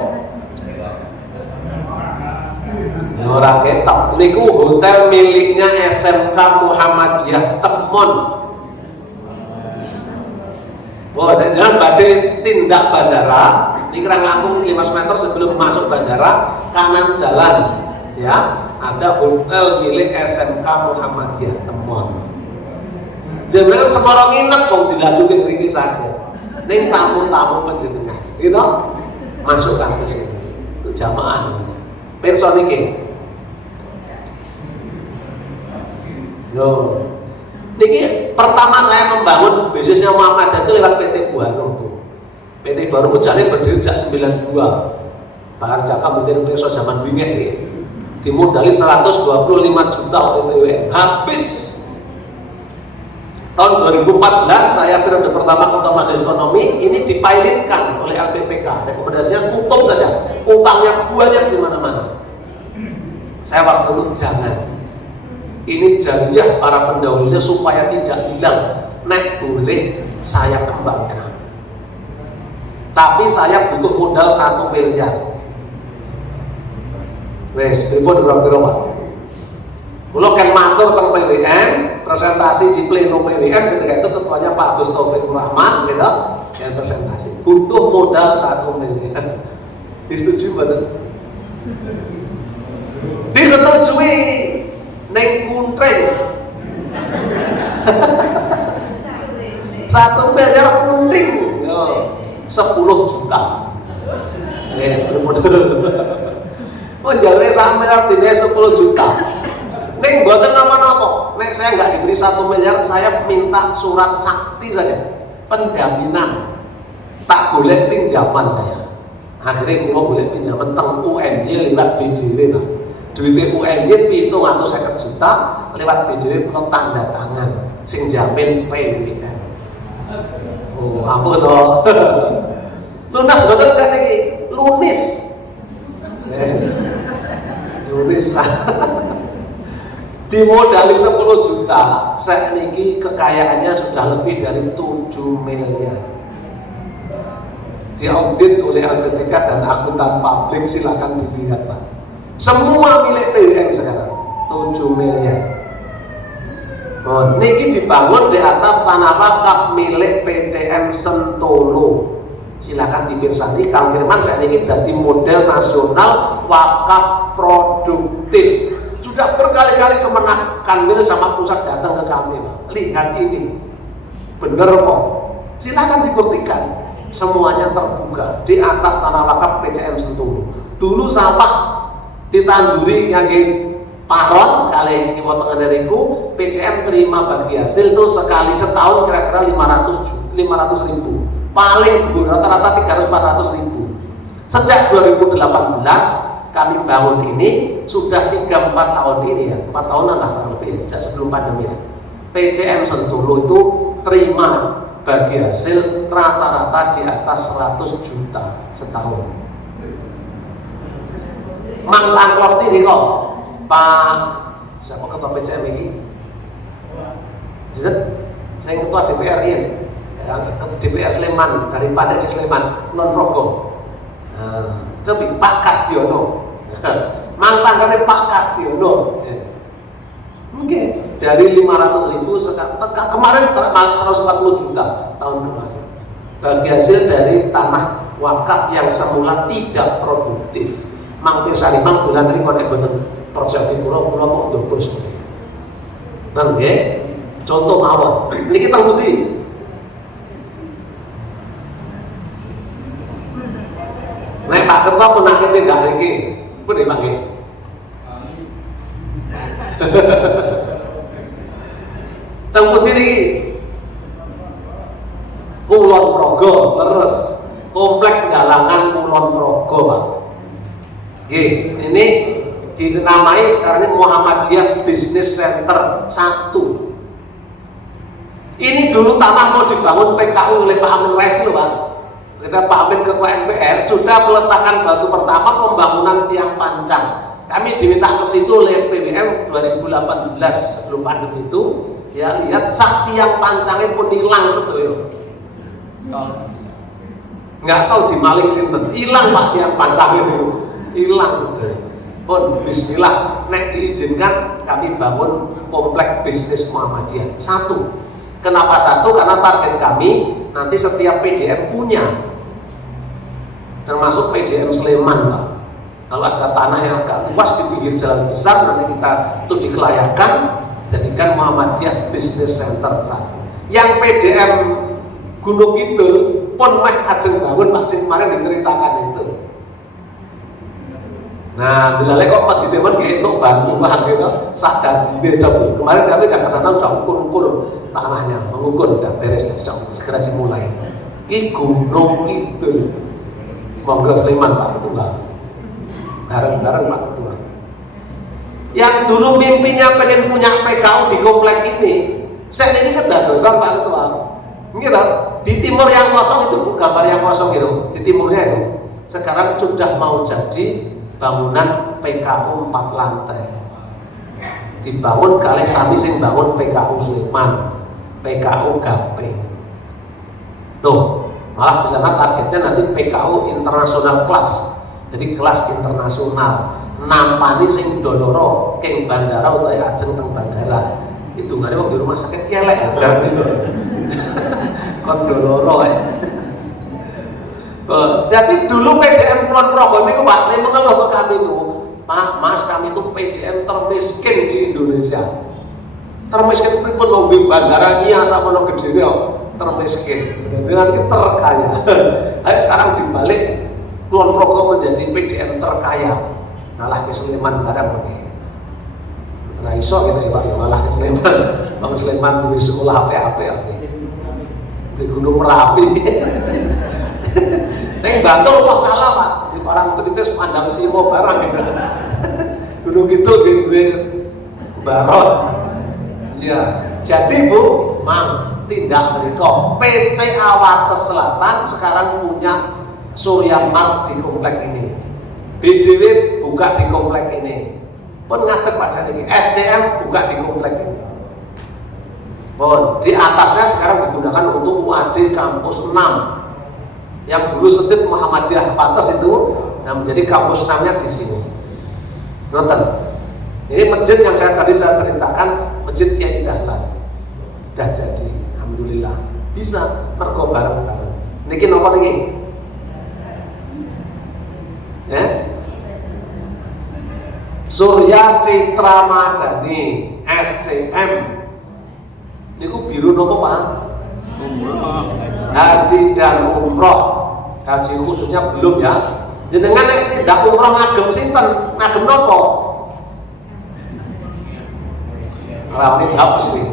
Ora ketok. Niku hotel miliknya SMK Muhammadiyah Temon. Oh, dan badai tindak bandara, ini kurang langkung 5 meter sebelum masuk bandara, kanan jalan, ya, ada hotel milik SMK Muhammadiyah Temon. Jenengan semua nginep kok dilanjutin mriki saja. Ning tamu-tamu panjenengan, gitu, masukkan ke sini. Itu jamaah. Pirsa niki. Yo. Niki pertama saya membangun bisnisnya Muhammadiyah itu lewat PT Baru. PT Baru Mujani berdiri sejak 92. Pak Arjaka mungkin pirsa zaman wingi iki. Dimodali 125 juta oleh BUMN. Habis tahun 2014 saya periode pertama Ketua Majelis Ekonomi ini dipilotkan oleh LPPK. Rekomendasinya tutup saja. Utangnya banyak di mana-mana. Saya waktu itu jangan. Ini jariah para pendahulunya supaya tidak hilang. Nek boleh saya kembangkan. Tapi saya butuh modal 1 miliar. Wes, pripun kira-kira Pak? Kula kan matur teng PWM, presentasi di pleno PWM ketika itu ketuanya Pak Agus Taufikur Rahman gitu, yang presentasi. Butuh modal 1 miliar. Disetujui mboten? Disetujui. Neng kuntreng 1 miliar kunting 10 juta. Oh jalurnya sampai artinya 10 juta. Neng buatan nama-nama. Neng saya nggak diberi 1 miliar, saya minta surat sakti saja, penjaminan tak boleh pinjaman saya. Akhirnya kalau boleh pinjaman teng UNY lewat BDW Pak. Duit UNY 750 juta lewat BDW perlu tanda tangan sing jamin PWN. Oh, apa toh? Lunas betul kan iki? Lunis. Yes. Lunis. Dimodali 10 juta, saya niki kekayaannya sudah lebih dari 7 miliar. Diaudit oleh LPPK dan akuntan publik, silakan dilihat Pak. Semua milik PWM sekarang 7 miliar. Oh, niki dibangun di atas tanah wakaf milik PCM Sentolo. Silakan dipirsani Kang Firman saya niki dadi model nasional wakaf produktif. Sudah berkali-kali kemenakan gitu sama pusat datang ke kami, Pak. Lihat ini. Bener kok. Silakan dibuktikan. Semuanya terbuka di atas tanah wakaf PCM Sentolo. Dulu sampah ditanduri ngangge paron kali kiwa tengah dariku, PCM terima bagi hasil itu sekali setahun kira-kira 500 ribu, paling rata-rata 300-400 ribu. Sejak 2018 kami bangun ini sudah 3-4 tahun ini ya, 4 tahunan lah kurang lebih sejak sebelum pandemi ya. PCM Sentolo itu terima bagi hasil rata-rata di atas 100 juta setahun. Mang tangklok ini kok Pak siapa ketua PCM ini? Saya ketua DPR ini, ketua DPR Sleman dari Padang di Sleman, non Progo. Tapi Pak Kastiono, mang tangkloknya Pak Kastiono. Mungkin dari 500 ribu kemarin 140 juta tahun kemarin. Bagi hasil dari tanah wakaf yang semula tidak produktif. Mang Pirsani mang dolan mriki nek boten percaya kula kok ndobos. Nang nggih, contoh mawon. Niki teng pundi? Nek Pak Kerto punake tindak niki. Pundi Pak nggih? Teng pundi niki? Kulon Progo, leres. Komplek Dalangan Kulon Progo, Pak. Oke, ini dinamai sekarang ini Muhammadiyah Business Center 1. Ini dulu tanah mau dibangun PKU oleh Pak Amin Rais loh Pak. Ketika Pak Amin ketua MPR sudah meletakkan batu pertama pembangunan tiang pancang. Kami diminta ke situ oleh PWM 2018 sebelum pandemi itu. Ya lihat sak tiang pancangnya pun hilang sebetulnya. Nggak tahu dimaling sinten, hilang Pak tiang pancangnya itu. Hilang sebenarnya. Pun bismillah, nek diizinkan kami bangun komplek bisnis Muhammadiyah 1. Kenapa 1? Karena target kami nanti setiap PDM punya, termasuk PDM Sleman Pak. Kalau ada tanah yang agak luas di pinggir jalan besar, nanti kita itu dikelayakan, jadikan Muhammadiyah Business Center. Yang PDM Gunung Kidul pun meh ajeng bangun Pak, sing kemarin diceritakan itu. Nah, dilalai kok Masjid Dewan kayak itu bantuan gitu, sadar dia coba. Kemarin kami udah ke sana udah ukur-ukur tanahnya, mengukur udah beres, segera dimulai. Ki Gunung Kidul, monggo Sleman Pak Ketua, bareng-bareng Pak Ketua. Yang dulu mimpinya pengen punya PKU di komplek ini, saya ini kedadosan Pak Ketua. Gitu, di timur yang kosong itu, gambar yang kosong itu, di timurnya itu, sekarang sudah mau jadi bangunan PKU 4 lantai. Dibangun kalih sami sing bangun PKU Sleman, PKU Gape. Tuh, malah di sana targetnya nanti PKU internasional kelas. Jadi kelas internasional. Nampani sing doloro keng bandara utawa ajeng teng bandara. Hitungane wong di rumah sakit kelek ya berarti. Kon doloro. Jadi dulu PDM Kulon Progo itu Pak, dia mengeluh ke kami itu, Pak, Mas, kami itu PDM termiskin di Indonesia. Termiskin pripun wong di bandara Nia sama no gede termiskin. Jadi nanti terkaya. Ayo sekarang dibalik, Kulon Progo menjadi PDM terkaya. Malah ke Sleman barang lagi. Nah iso gitu ya Pak, malah ke Sleman. Bang Sleman tuh sekolah apa-apa di Gunung Merapi. Neng Bantul wah kalah Pak, di orang teritis pandang simo barang gitu. Dulu gitu di Baron. Ya, jadi Bu, Mang tindak mereka PC Awates Selatan sekarang punya Surya Mart di komplek ini. BDW buka di komplek ini. Pun ngatur Pak Saniki, SCM buka di komplek ini. Bon, di atasnya sekarang digunakan untuk UAD kampus 6. Yang dulu Sedit Muhammadiyah Pates itu, yang menjadi kampus 6-nya di sini. Nonton. Ini masjid yang tadi saya ceritakan, Masjid Kiai Dahlan. Sudah jadi, alhamdulillah. Bisa mergo bareng-bareng. Niki napa niki? Ya? Surya Citra Madani, SCM. Niku biru napa Pak? Haji dan umroh. Haji khususnya belum ya. Jenengan nek tidak umroh ngagem sinten? Ngagem napa? Ora ini dihapus iki.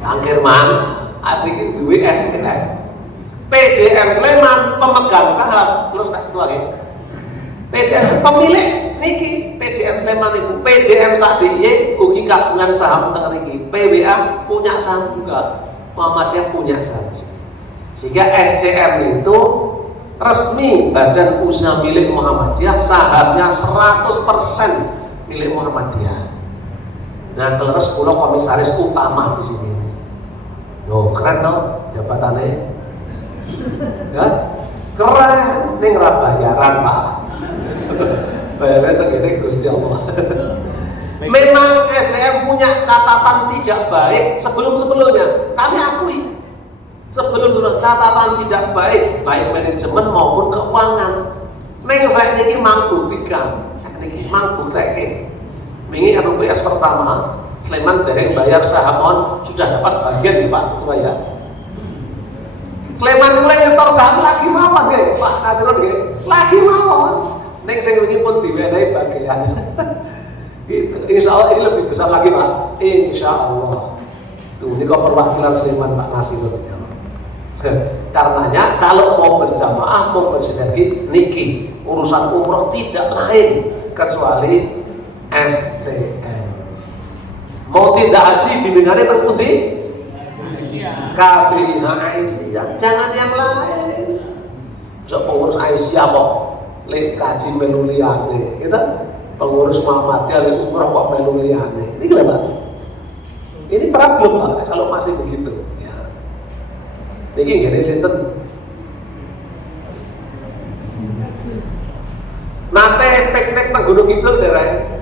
Kang Firman, iki duwe STM. PDM Sleman pemegang saham, terus tak ketua nggih. PDM pemilik niki PDM Sleman itu, PDM Sakdiye ugi kagungan saham teng niki. PWA punya saham juga. Muhammadiyah punya saham. Sehingga SCM itu resmi badan usaha milik Muhammadiyah, sahamnya 100% milik Muhammadiyah. Nah, terus pulau komisaris utama di sini. Loh, keren toh jabatannya. Ya? Keren, ning ra bayaran, Pak. Bayaran tegene Gusti Allah. Memang SCM punya catatan tidak baik sebelum-sebelumnya. Kami akui. Sebelum catatan tidak baik, baik manajemen maupun keuangan. Neng saya ini mampu buktikan, saya ini mampu buktikan. Ini RUPS pertama, Sleman dereng bayar saham sudah dapat bagian di Pak Ketua ya. Sleman mulai nyetor saham lagi mawon ya, Pak Nasrul ya, lagi mawon. Neng saya ini pun diwenehi bagian. Insya Allah ini lebih besar lagi Pak. Insya Allah. Tuh ini kok perwakilan Sleman Pak Nasrul ya. Karenanya kalau mau berjamaah, mau bersinergi, niki urusan umroh tidak lain kecuali SCM. Mau tidak haji bimbingannya terpundi KBIH Aisyah, jangan yang lain. So pengurus Aisyah kok lek kaji melu liyane, gitu. Pengurus Muhammadiyah lek umroh kok melu liyane. Ini kenapa? Ini problem Pak kalau masih begitu. Niki ngene sinten? Nate piknik teng Gunung Kidul dereng.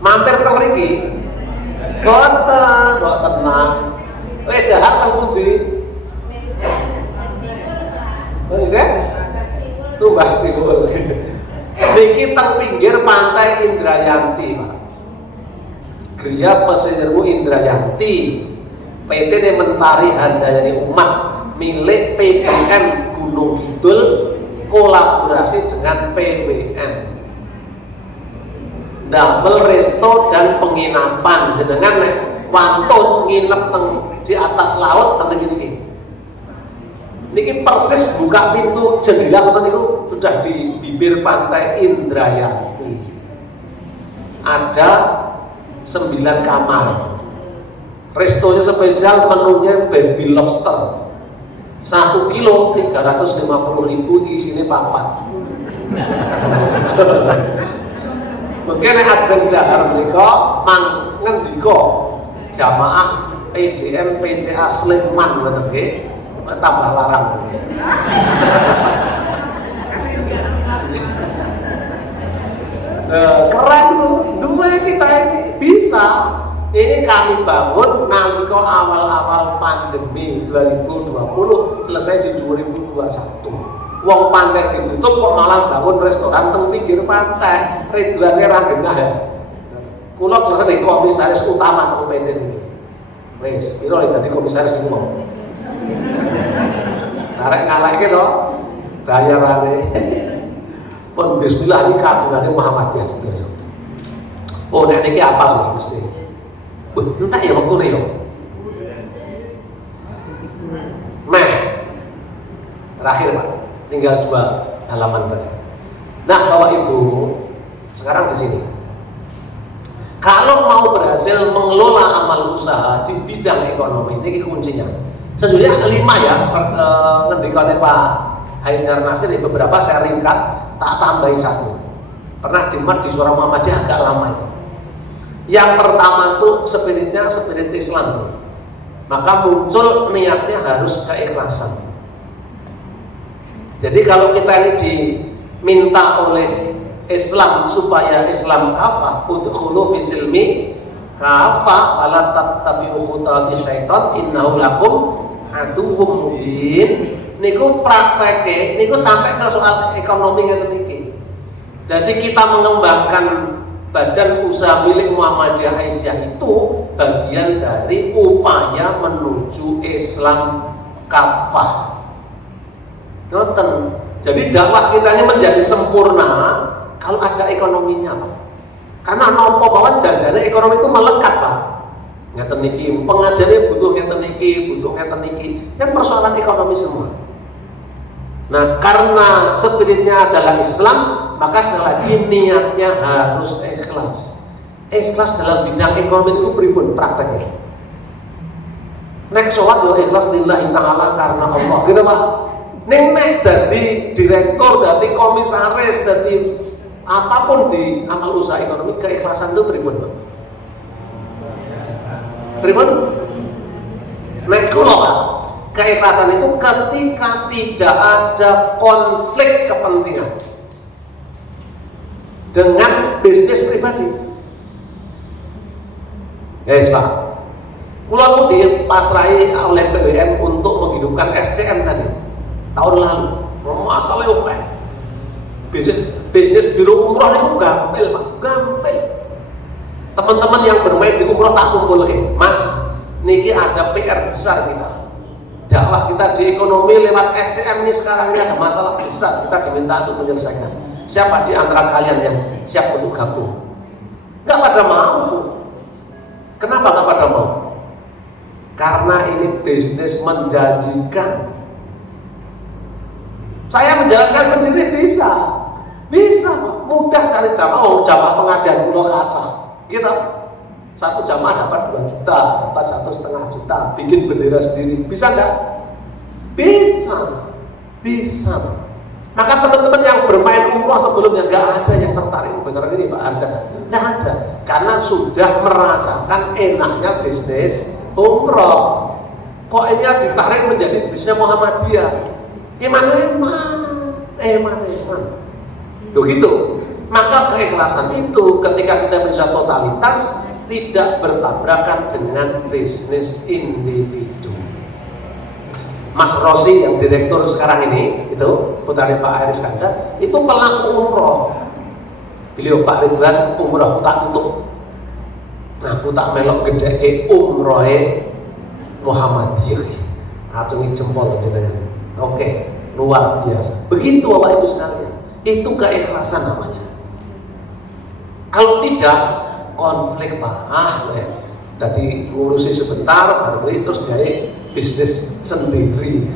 Mampir teng mriki. Boten, kok tenang. Dahar teng pundi? Oke? Tumbas Timur. Niki teng pinggir pantai Indrayanti, Pak. Gria Pesisirmu Indrayanti. PT Mentari Handayani Umat milik PJM Gunung Kidul kolaborasi dengan PWM. Damel resto dan penginapan jenengan nek wantun nginep di atas laut teng niki. Niki persis buka pintu jendela ngoten niku sudah di bibir pantai Indrayanti. Ada 9 kamar. Restonya spesial, menunya baby lobster 1 kilo 350.000, isinya papat. Mungkin ajeng dahar menika ngendika jamaah PDM PCA Sleman ngoten nggih, tambah larang. Keren tuh, dua kita ini bisa. Ini kami bangun nalika awal-awal pandemi 2020, selesai di 2021. Wong pantai ditutup kok malah bangun restoran teng pinggir pantai. Ridwane ra genah ya. Kula lagi komisaris utama nang PT ini. Wis, piro dadi komisaris niku mau. Arek ngalahke to bayarane. Pun bismillah iki kabungane Muhammadiyah sedaya. Oh, nek niki apa mesti? Wih, entah ya waktu ini ya. Terakhir Pak, tinggal 2 halaman saja. Nah, Bapak Ibu, sekarang di sini. Kalau mau berhasil mengelola amal usaha di bidang ekonomi, ini kuncinya. Sejujurnya 5 ya, ngendikane Pak Haidar Nasir, beberapa saya ringkas, tak tambahi 1. Pernah dimat di Suara Muhammadiyah agak lama itu. Yang pertama tuh spiritnya spirit Islam tuh. Maka muncul niatnya harus keikhlasan. Jadi kalau kita ini diminta oleh Islam supaya Islam kafah, udkhulu fis silmi kafah wala tattabi'u khutwati syaitan innahu lakum aduwwum mubin. Niku prakteke niku sampai ke soal ekonomi ngeten iki. Jadi kita mengembangkan badan usaha milik Muhammadiyah Aisyah itu bagian dari upaya menuju Islam kafah. Ngoten. Jadi dakwah kita ini menjadi sempurna kalau ada ekonominya, Pak. Karena nopo bawaan jajane ekonomi itu melekat, Pak. Ngeten niki, pengajarnya butuh ngeten niki, butuh ngeten niki. Kan persoalan ekonomi semua. Nah, karena spiritnya adalah Islam, maka sekali lagi niatnya harus ikhlas. Ikhlas dalam bidang ekonomi itu pripun prakteknya? Nek sholat yo ikhlas lillahi ta'ala karena Allah. Gitu Pak. Nek dari direktur, dari komisaris, dari apapun di amal usaha ekonomi, keikhlasan itu pripun Pak? Pripun? Nek kula Pak, keikhlasan itu ketika tidak ada konflik kepentingan dengan bisnis pribadi. Guys Pak, pulau dipasrahi oleh PWM untuk menghidupkan SCM tadi tahun lalu. Masalahnya oke. Bisnis biro umroh itu gampil Pak, gampil. Teman-teman yang bermain di umroh tak kumpul lagi. Mas, niki ada PR besar kita. Dakwah kita di ekonomi lewat SCM ini sekarang ini ada masalah besar, kita diminta untuk menyelesaikan. Siapa di antara kalian yang siap untuk gabung? Gak pada mau. Kenapa gak pada mau? Karena ini bisnis menjanjikan. Saya menjalankan sendiri bisa, mudah cari jamaah. Oh, jamaah pengajian pulau kata, gitu. 1 jamaah dapat 2 juta, dapat 1,5 juta, bikin bendera sendiri, bisa enggak? Bisa. Maka teman-teman yang bermain umroh sebelumnya nggak ada yang tertarik besaran ini Pak Arja, nggak ada, karena sudah merasakan enaknya bisnis umroh. Kok ini ditarik menjadi bisnisnya Muhammadiyah? Eman. Begitu. Maka keikhlasan itu ketika kita bisa totalitas, tidak bertabrakan dengan bisnis individu. Mas Rosi yang direktur sekarang ini, itu putranya Pak Aris Iskandar, itu pelaku umroh. Beliau Pak Ridwan umroh tak tutup. Nah, aku tak melok gede ke umrohe Muhammadiyah. Acungi jempol jenengan. Oke, luar biasa. Begitu Bapak Ibu sekalian. Itu keikhlasan namanya. Kalau tidak, konflik Pak. Jadi ngurusi sebentar, baru itu terus gaya bisnis sendiri.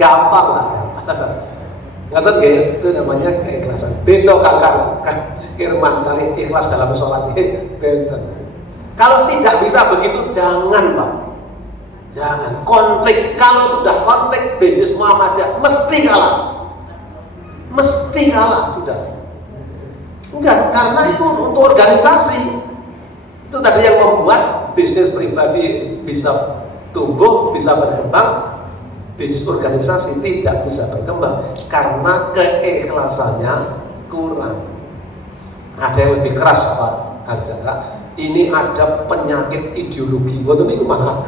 Gampang lah, gampang. Ngerti gak? Itu namanya keikhlasan. Bento kakak Irman kali ikhlas dalam sholat ini. Bento. Kalau tidak bisa begitu, jangan Pak. Jangan konflik. Kalau sudah konflik bisnis Muhammadiyah mesti kalah. Mesti kalah sudah. Enggak, karena itu untuk organisasi. Itu tadi yang membuat bisnis pribadi bisa tumbuh, bisa berkembang. Bisnis organisasi tidak bisa berkembang karena keikhlasannya kurang. Ada yang lebih keras Pak Harjaka. Ini ada penyakit ideologi. Waktu ini malah,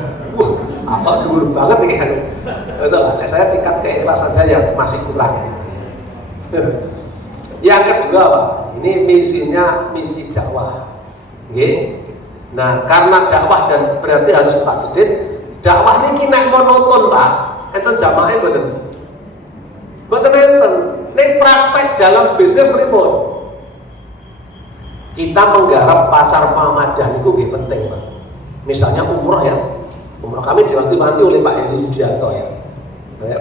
apa dulu banget ini kan? Betul lah. Saya tingkat keikhlasan saya yang masih kurang. Yang kedua Pak, ini misinya misi dakwah. Oke? Nah, karena dakwah dan berarti harus Pak Jedit. Dakwah ini kena monoton Pak. Enten jamaahnya betul. Betul enten. Ini praktek dalam bisnis pripun. Kita menggarap pasar Muhammadiyah itu penting Pak. Misalnya umroh ya. Umroh kami diwanti-wanti oleh Pak Hendi Sugianto ya.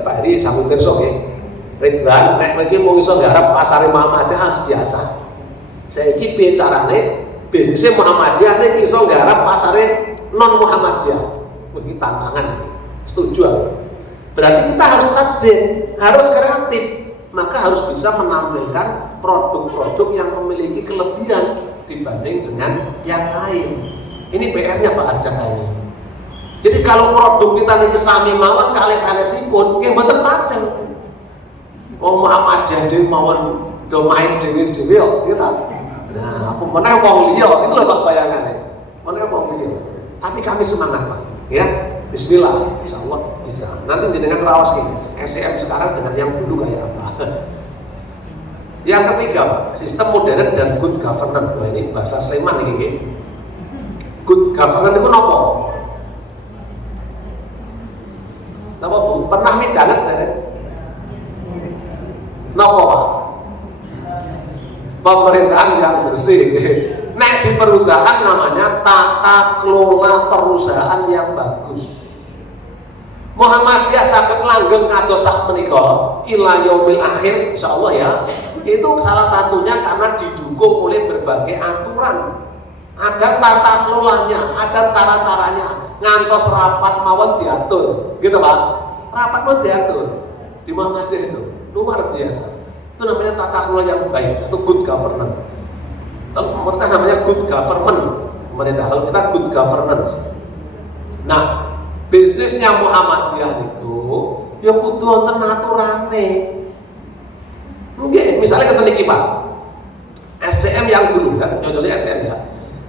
Pak Heri sambung besok ya. Ridwan, nek lagi mau iso garap pasar Muhammadiyah biasa. Saya iki piye carane bisnisnya Muhammadiyah nek iso garap pasare non Muhammadiyah. Iki tantangan. Setuju aku. Berarti kita harus tajin, harus kreatif, maka harus bisa menampilkan produk-produk yang memiliki kelebihan dibanding dengan yang lain. Ini PR-nya Pak Harjaka ini. Jadi kalau produk kita ini sami mawon kalih sanesipun, nggih mboten pacen. Wong Muhammadiyah dhewe mawon do main dhewe-dhewe kok kita. Nah, apa meneh wong liya, itu lho Pak bayangane. Meneh wong liya. Tapi kami semangat Pak, ya. Bismillah, insya Allah bisa. Nanti dengan rawas ini, SCM sekarang dengan yang dulu kayak apa? Yang ketiga Pak, sistem modern dan good governance. Nah, ini bahasa Sleman ini. Good governance itu apa? Napa Bu? Pernah midanget kan? Napa Pak? Pemerintahan yang bersih. Nek di perusahaan namanya tata kelola perusahaan yang bagus. Muhammadiyah saged langgeng kados sak menika ila yaumil akhir insyaallah ya. Itu salah satunya karena didukung oleh berbagai aturan. Ada tata kelolanya, ada cara-caranya. Ngantos rapat mawon diatur, gitu Pak. Rapat mawon diatur. Di Muhammadiyah itu luar biasa. Itu namanya tata kelola yang baik atau good governance. Pemerintah namanya good government. Pemerintah kalau kita good governance. Nah, bisnisnya Muhammadiyah itu ya kudu wonten aturane. Nggih, misalnya kata niki Pak. SCM yang dulu kan contohnya SCM ya.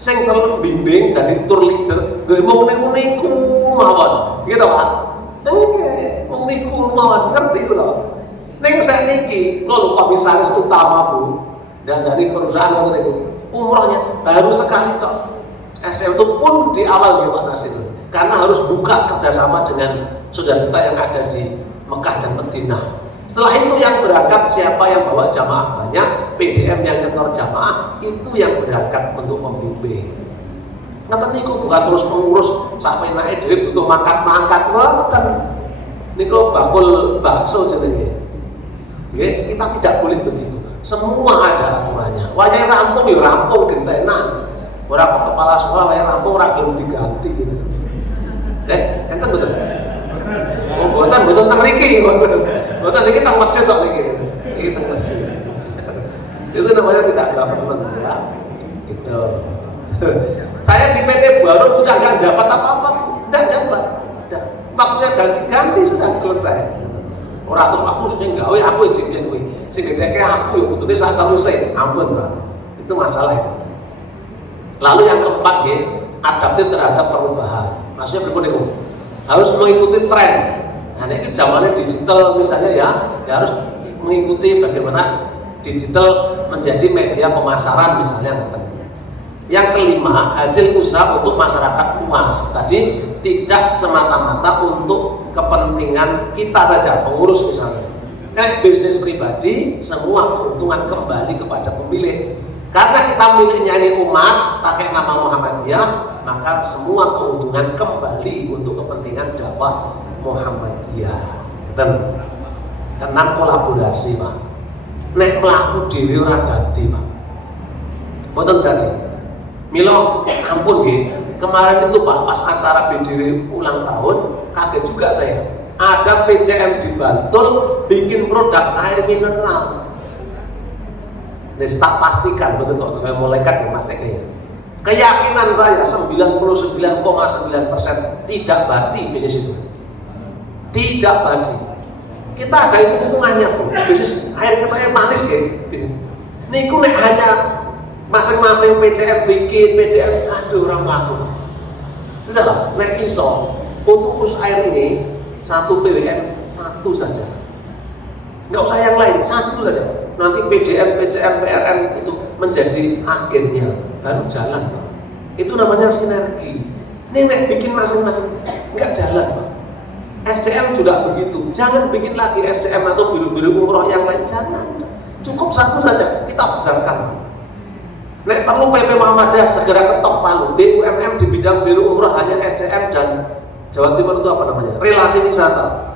Sing selalu bimbing dan tour leader nggih mau niku mawon. Gitu Pak. Nggih, wong niku mawon ngerti kula. Ning sakniki lho komisaris utama Bu dan dari perusahaan ngoten niku. Umrohnya baru sekali tok. SCM itu pun di awal ya Pak Nasir. Karena harus buka kerjasama dengan saudara kita yang ada di Mekah dan Madinah. Setelah itu yang berangkat siapa yang bawa jamaah banyak, PDM yang nyetor jamaah itu yang berangkat untuk membimbing. Ngaten niku bukan terus pengurus sampai naik dhewe butuh mangkat wonten. Niku bakul bakso jenenge. Nggih, kita tidak boleh begitu. Semua ada aturannya. Wayahe rampung ya rampung gentenan. Ora kepala sekolah wayahe rampung ora gelem diganti gitu. Enten betul. Oh, mboten teng mriki, mboten niki teng masjid tok niki. Iki teng masjid. Itu namanya tidak government ya. Gitu. Saya di PT Baru sudah nggak jabat apa-apa, nggak jabat. Waktunya ganti sudah selesai. Orang terus aku sudah gawe aku izin kowe. Sing gedeke aku ya kudune saat terus ampun Pak. Itu masalah itu. Lalu yang keempat ya, adaptif terhadap perubahan. Maksudnya berikut harus mengikuti tren. Nah, ini zamannya digital misalnya ya harus mengikuti bagaimana digital menjadi media pemasaran misalnya. Yang kelima, hasil usaha untuk masyarakat luas. Tadi tidak semata-mata untuk kepentingan kita saja, pengurus misalnya. Bisnis pribadi, semua keuntungan kembali kepada pemilik. Karena kita miliknya ini umat, pakai nama Muhammadiyah, maka semua keuntungan kembali untuk kepentingan dakwah Muhammadiyah. Karena kolaborasi, Pak. Nek mlaku dhewe ora dadi, Pak. Mboten dadi. Milo, ampun nggih. Kemarin itu Pak, pas acara BDW ulang tahun, kaget juga saya. Ada PCM di Bantul bikin produk air mineral. Nih, tak pastikan, betul kok kayak malaikat yang pasti kayak. Keyakinan saya 99,9% tidak badi bisnis itu. Tidak badi. Kita ada hitung-hitungannya pun. Bisnis air kita yang manis ya. Niku nek hanya masing-masing PCM bikin PDM, aduh orang melaku. Sudahlah, nek iso untuk urus air ini satu PWN satu saja. Nggak usah yang lain, satu saja. Nanti PDM, PCM, PRM itu menjadi agennya, lalu jalan, Pak. Itu namanya sinergi. Ini nek bikin masing-masing nggak jalan, Pak. SCM juga begitu. Jangan bikin lagi SCM atau biru-biru umroh yang lain, jangan. Cukup satu saja, kita besarkan. Nek perlu PP Muhammadiyah segera ketok palu. BUMN di bidang biru umroh hanya SCM dan Jawa Timur itu apa namanya? Relasi wisata.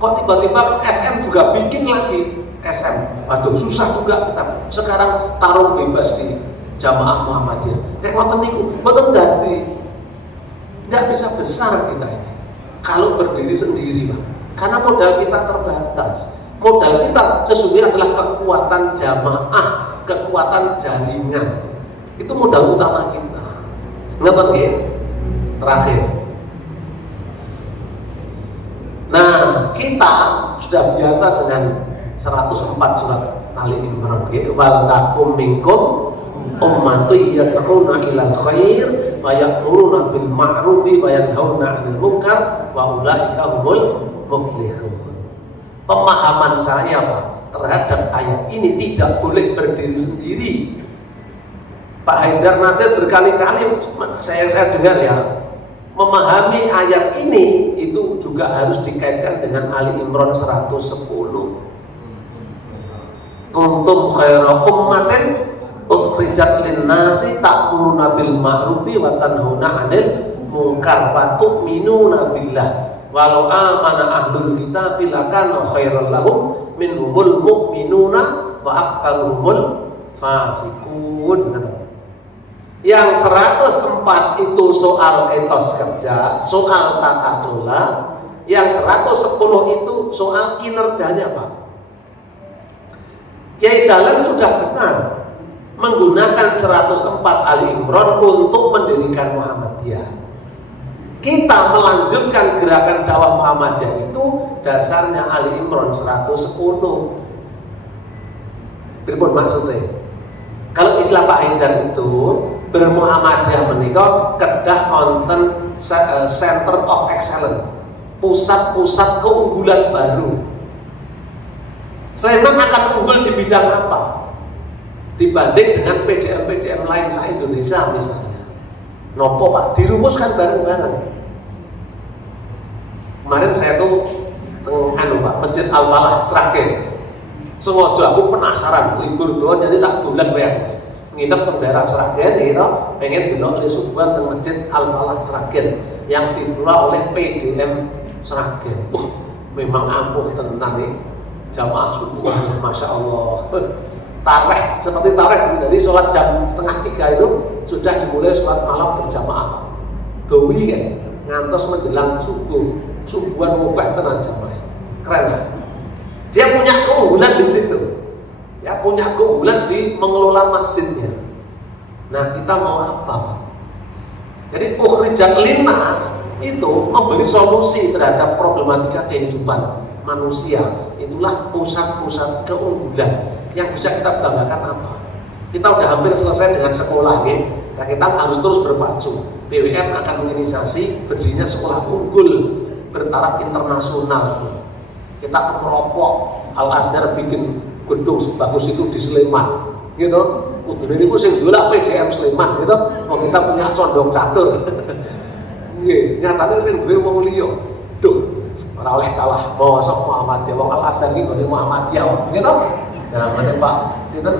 Kok tiba-tiba SM juga bikin lagi SM? Waduh, susah juga kita. Sekarang taruh bebas di Jamaah Muhammadiyah. Nek ngoten niku, mboten dadi. Enggak bisa besar kita ini. Kalau berdiri sendiri, Pak. Karena modal kita terbatas. Modal kita sesungguhnya adalah kekuatan jamaah, kekuatan jaringan. Itu modal utama kita. Ngerti nggih? Terakhir. Nah, kita sudah biasa dengan 104 surat Ali Imran. Wal takum minkum ummatun yad'una ilal khair wa ya'muruna bil ma'rufi wa yanhauna 'anil munkar wa ulaika humul muflihun. Pemahaman saya, Pak, terhadap ayat ini tidak boleh berdiri sendiri. Pak Haidar Nasir berkali-kali saya dengar ya, memahami ayat ini itu juga harus dikaitkan dengan Ali Imran 110. Kuntum khaira ummatin ukhrijat lin-nasi ta'muruna bil ma'rufi wa tanhauna 'anil munkar wa tu'minuna billah. Walau amana ahlul kitab lakana khairal lahum minhumul mu'minuna wa aqalumul fasiqun. Yang 104 itu soal etos kerja, soal tata kelola. Yang 110 itu soal kinerjanya, Pak. Kiai Dahlan sudah benar menggunakan 104 Ali Imran untuk mendirikan Muhammadiyah. Kita melanjutkan gerakan dakwah Muhammadiyah itu dasarnya Ali Imran 110. Berikut maksudnya. Kalau istilah Pak Haidar itu bermuhammadiyah menika kedah konten Center of Excellence, pusat-pusat keunggulan baru. Sleman akan unggul di bidang apa? Dibanding dengan PDM-PDM lain se-Indonesia misalnya. Nopo, Pak? Dirumuskan bareng-bareng. Kemarin saya tuh Pak, Masjid Al-Falah Sragen. Sengaja aku penasaran libur doang jadi tak dolan wae. Nginep teng daerah Sragen gitu, pengen delok le subuhan teng Masjid Al-Falah Sragen yang dikelola oleh PDM Sragen. Memang ampuh tenan nih. Jamaah subuhan, Masya Allah. Tarawih seperti tarawih, jadi sholat jam 2:30 itu sudah dimulai sholat malam berjamaah. Gawi kan, ngantos menjelang subuhan mubah tenan jamaah. Keren ya? Dia punya keunggulan di situ. Ya, punya keunggulan di mengelola masjidnya. Nah, kita mau apa, Pak? Jadi ukhrijat linnas itu memberi solusi terhadap problematika kehidupan manusia. Itulah pusat-pusat keunggulan yang bisa kita banggakan apa? Kita udah hampir selesai dengan sekolah nih. Nah, kita harus terus berpacu. PWM akan menginisiasi berdirinya sekolah unggul bertaraf internasional. Kita akan meropok Al-Azhar bikin gedung sebagus itu di Sleman, gitu. Udune niku sing dola PDM Sleman, gitu. Mau kita punya condong catur. Nggih, nyatane sing duwe wong liya. Duh, ora oleh kalah. Mosok Muhammadiyah wong Al-Azhar iki ngene Muhammadiyah, gitu. Nah, menurut Pak Sinten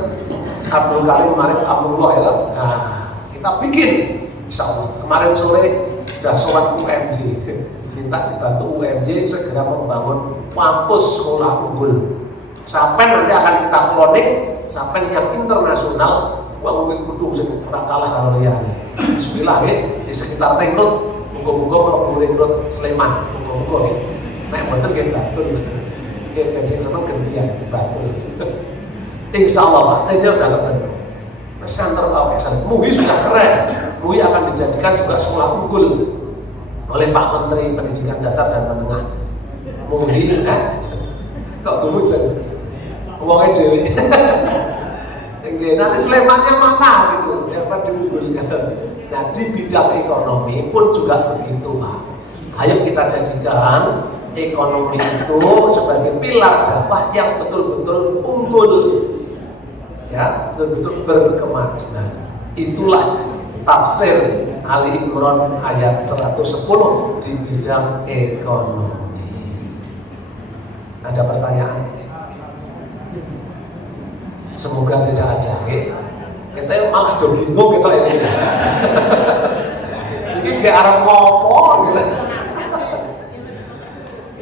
Abdul Karim kemarin Abdullah ya. Nah, kita bikin insyaallah. Kemarin sore sudah sowan UMJ. Minta dibantu UMJ segera membangun kampus sekolah unggul. Sampai nanti akan kita cloning sampai yang internasional bangun gedung sing ora kalah karo liyane. Bismillah nggih di sekitar Ring Road, muga-muga mlebu Ring Road Sleman. Muga-muga nggih. Nek mboten nggih batul. Nggih sing seneng gendian batul. Insyaallah Pak, ini udah kebentuk. Center of Excellence. MUI sudah keren. MUI akan dijadikan juga sekolah unggul oleh Pak Menteri Pendidikan Dasar dan Menengah. MUI, kok gemujen? Uangnya dewi. Nanti Slemannya mana gitu? Yang pada diunggulkan. Nah di bidang ekonomi pun juga begitu Pak. Ayo kita jadikan ekonomi itu sebagai pilar dakwah yang betul-betul unggul. Ya, betul-betul berkemajuan. Itulah tafsir Ali Imran ayat 110 di bidang ekonomi. Ada pertanyaan? Semoga tidak ada. Kita malah udah bingung kita ini. Ini kayak arah ngopo gitu.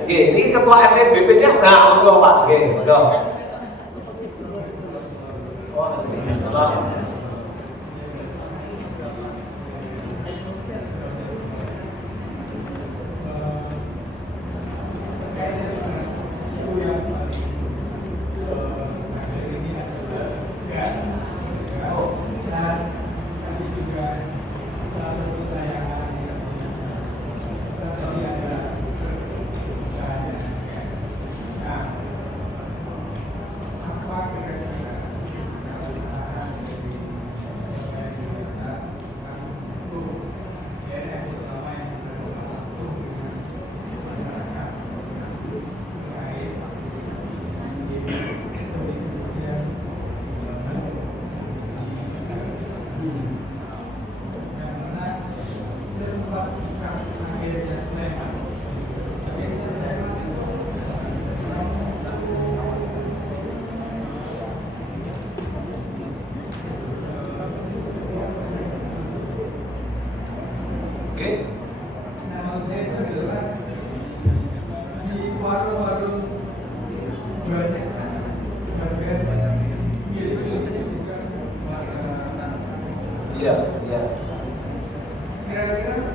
Ini ketua MTBP-nya, nah monggo Pak, monggo. Waalaikumsalam. Kira-kira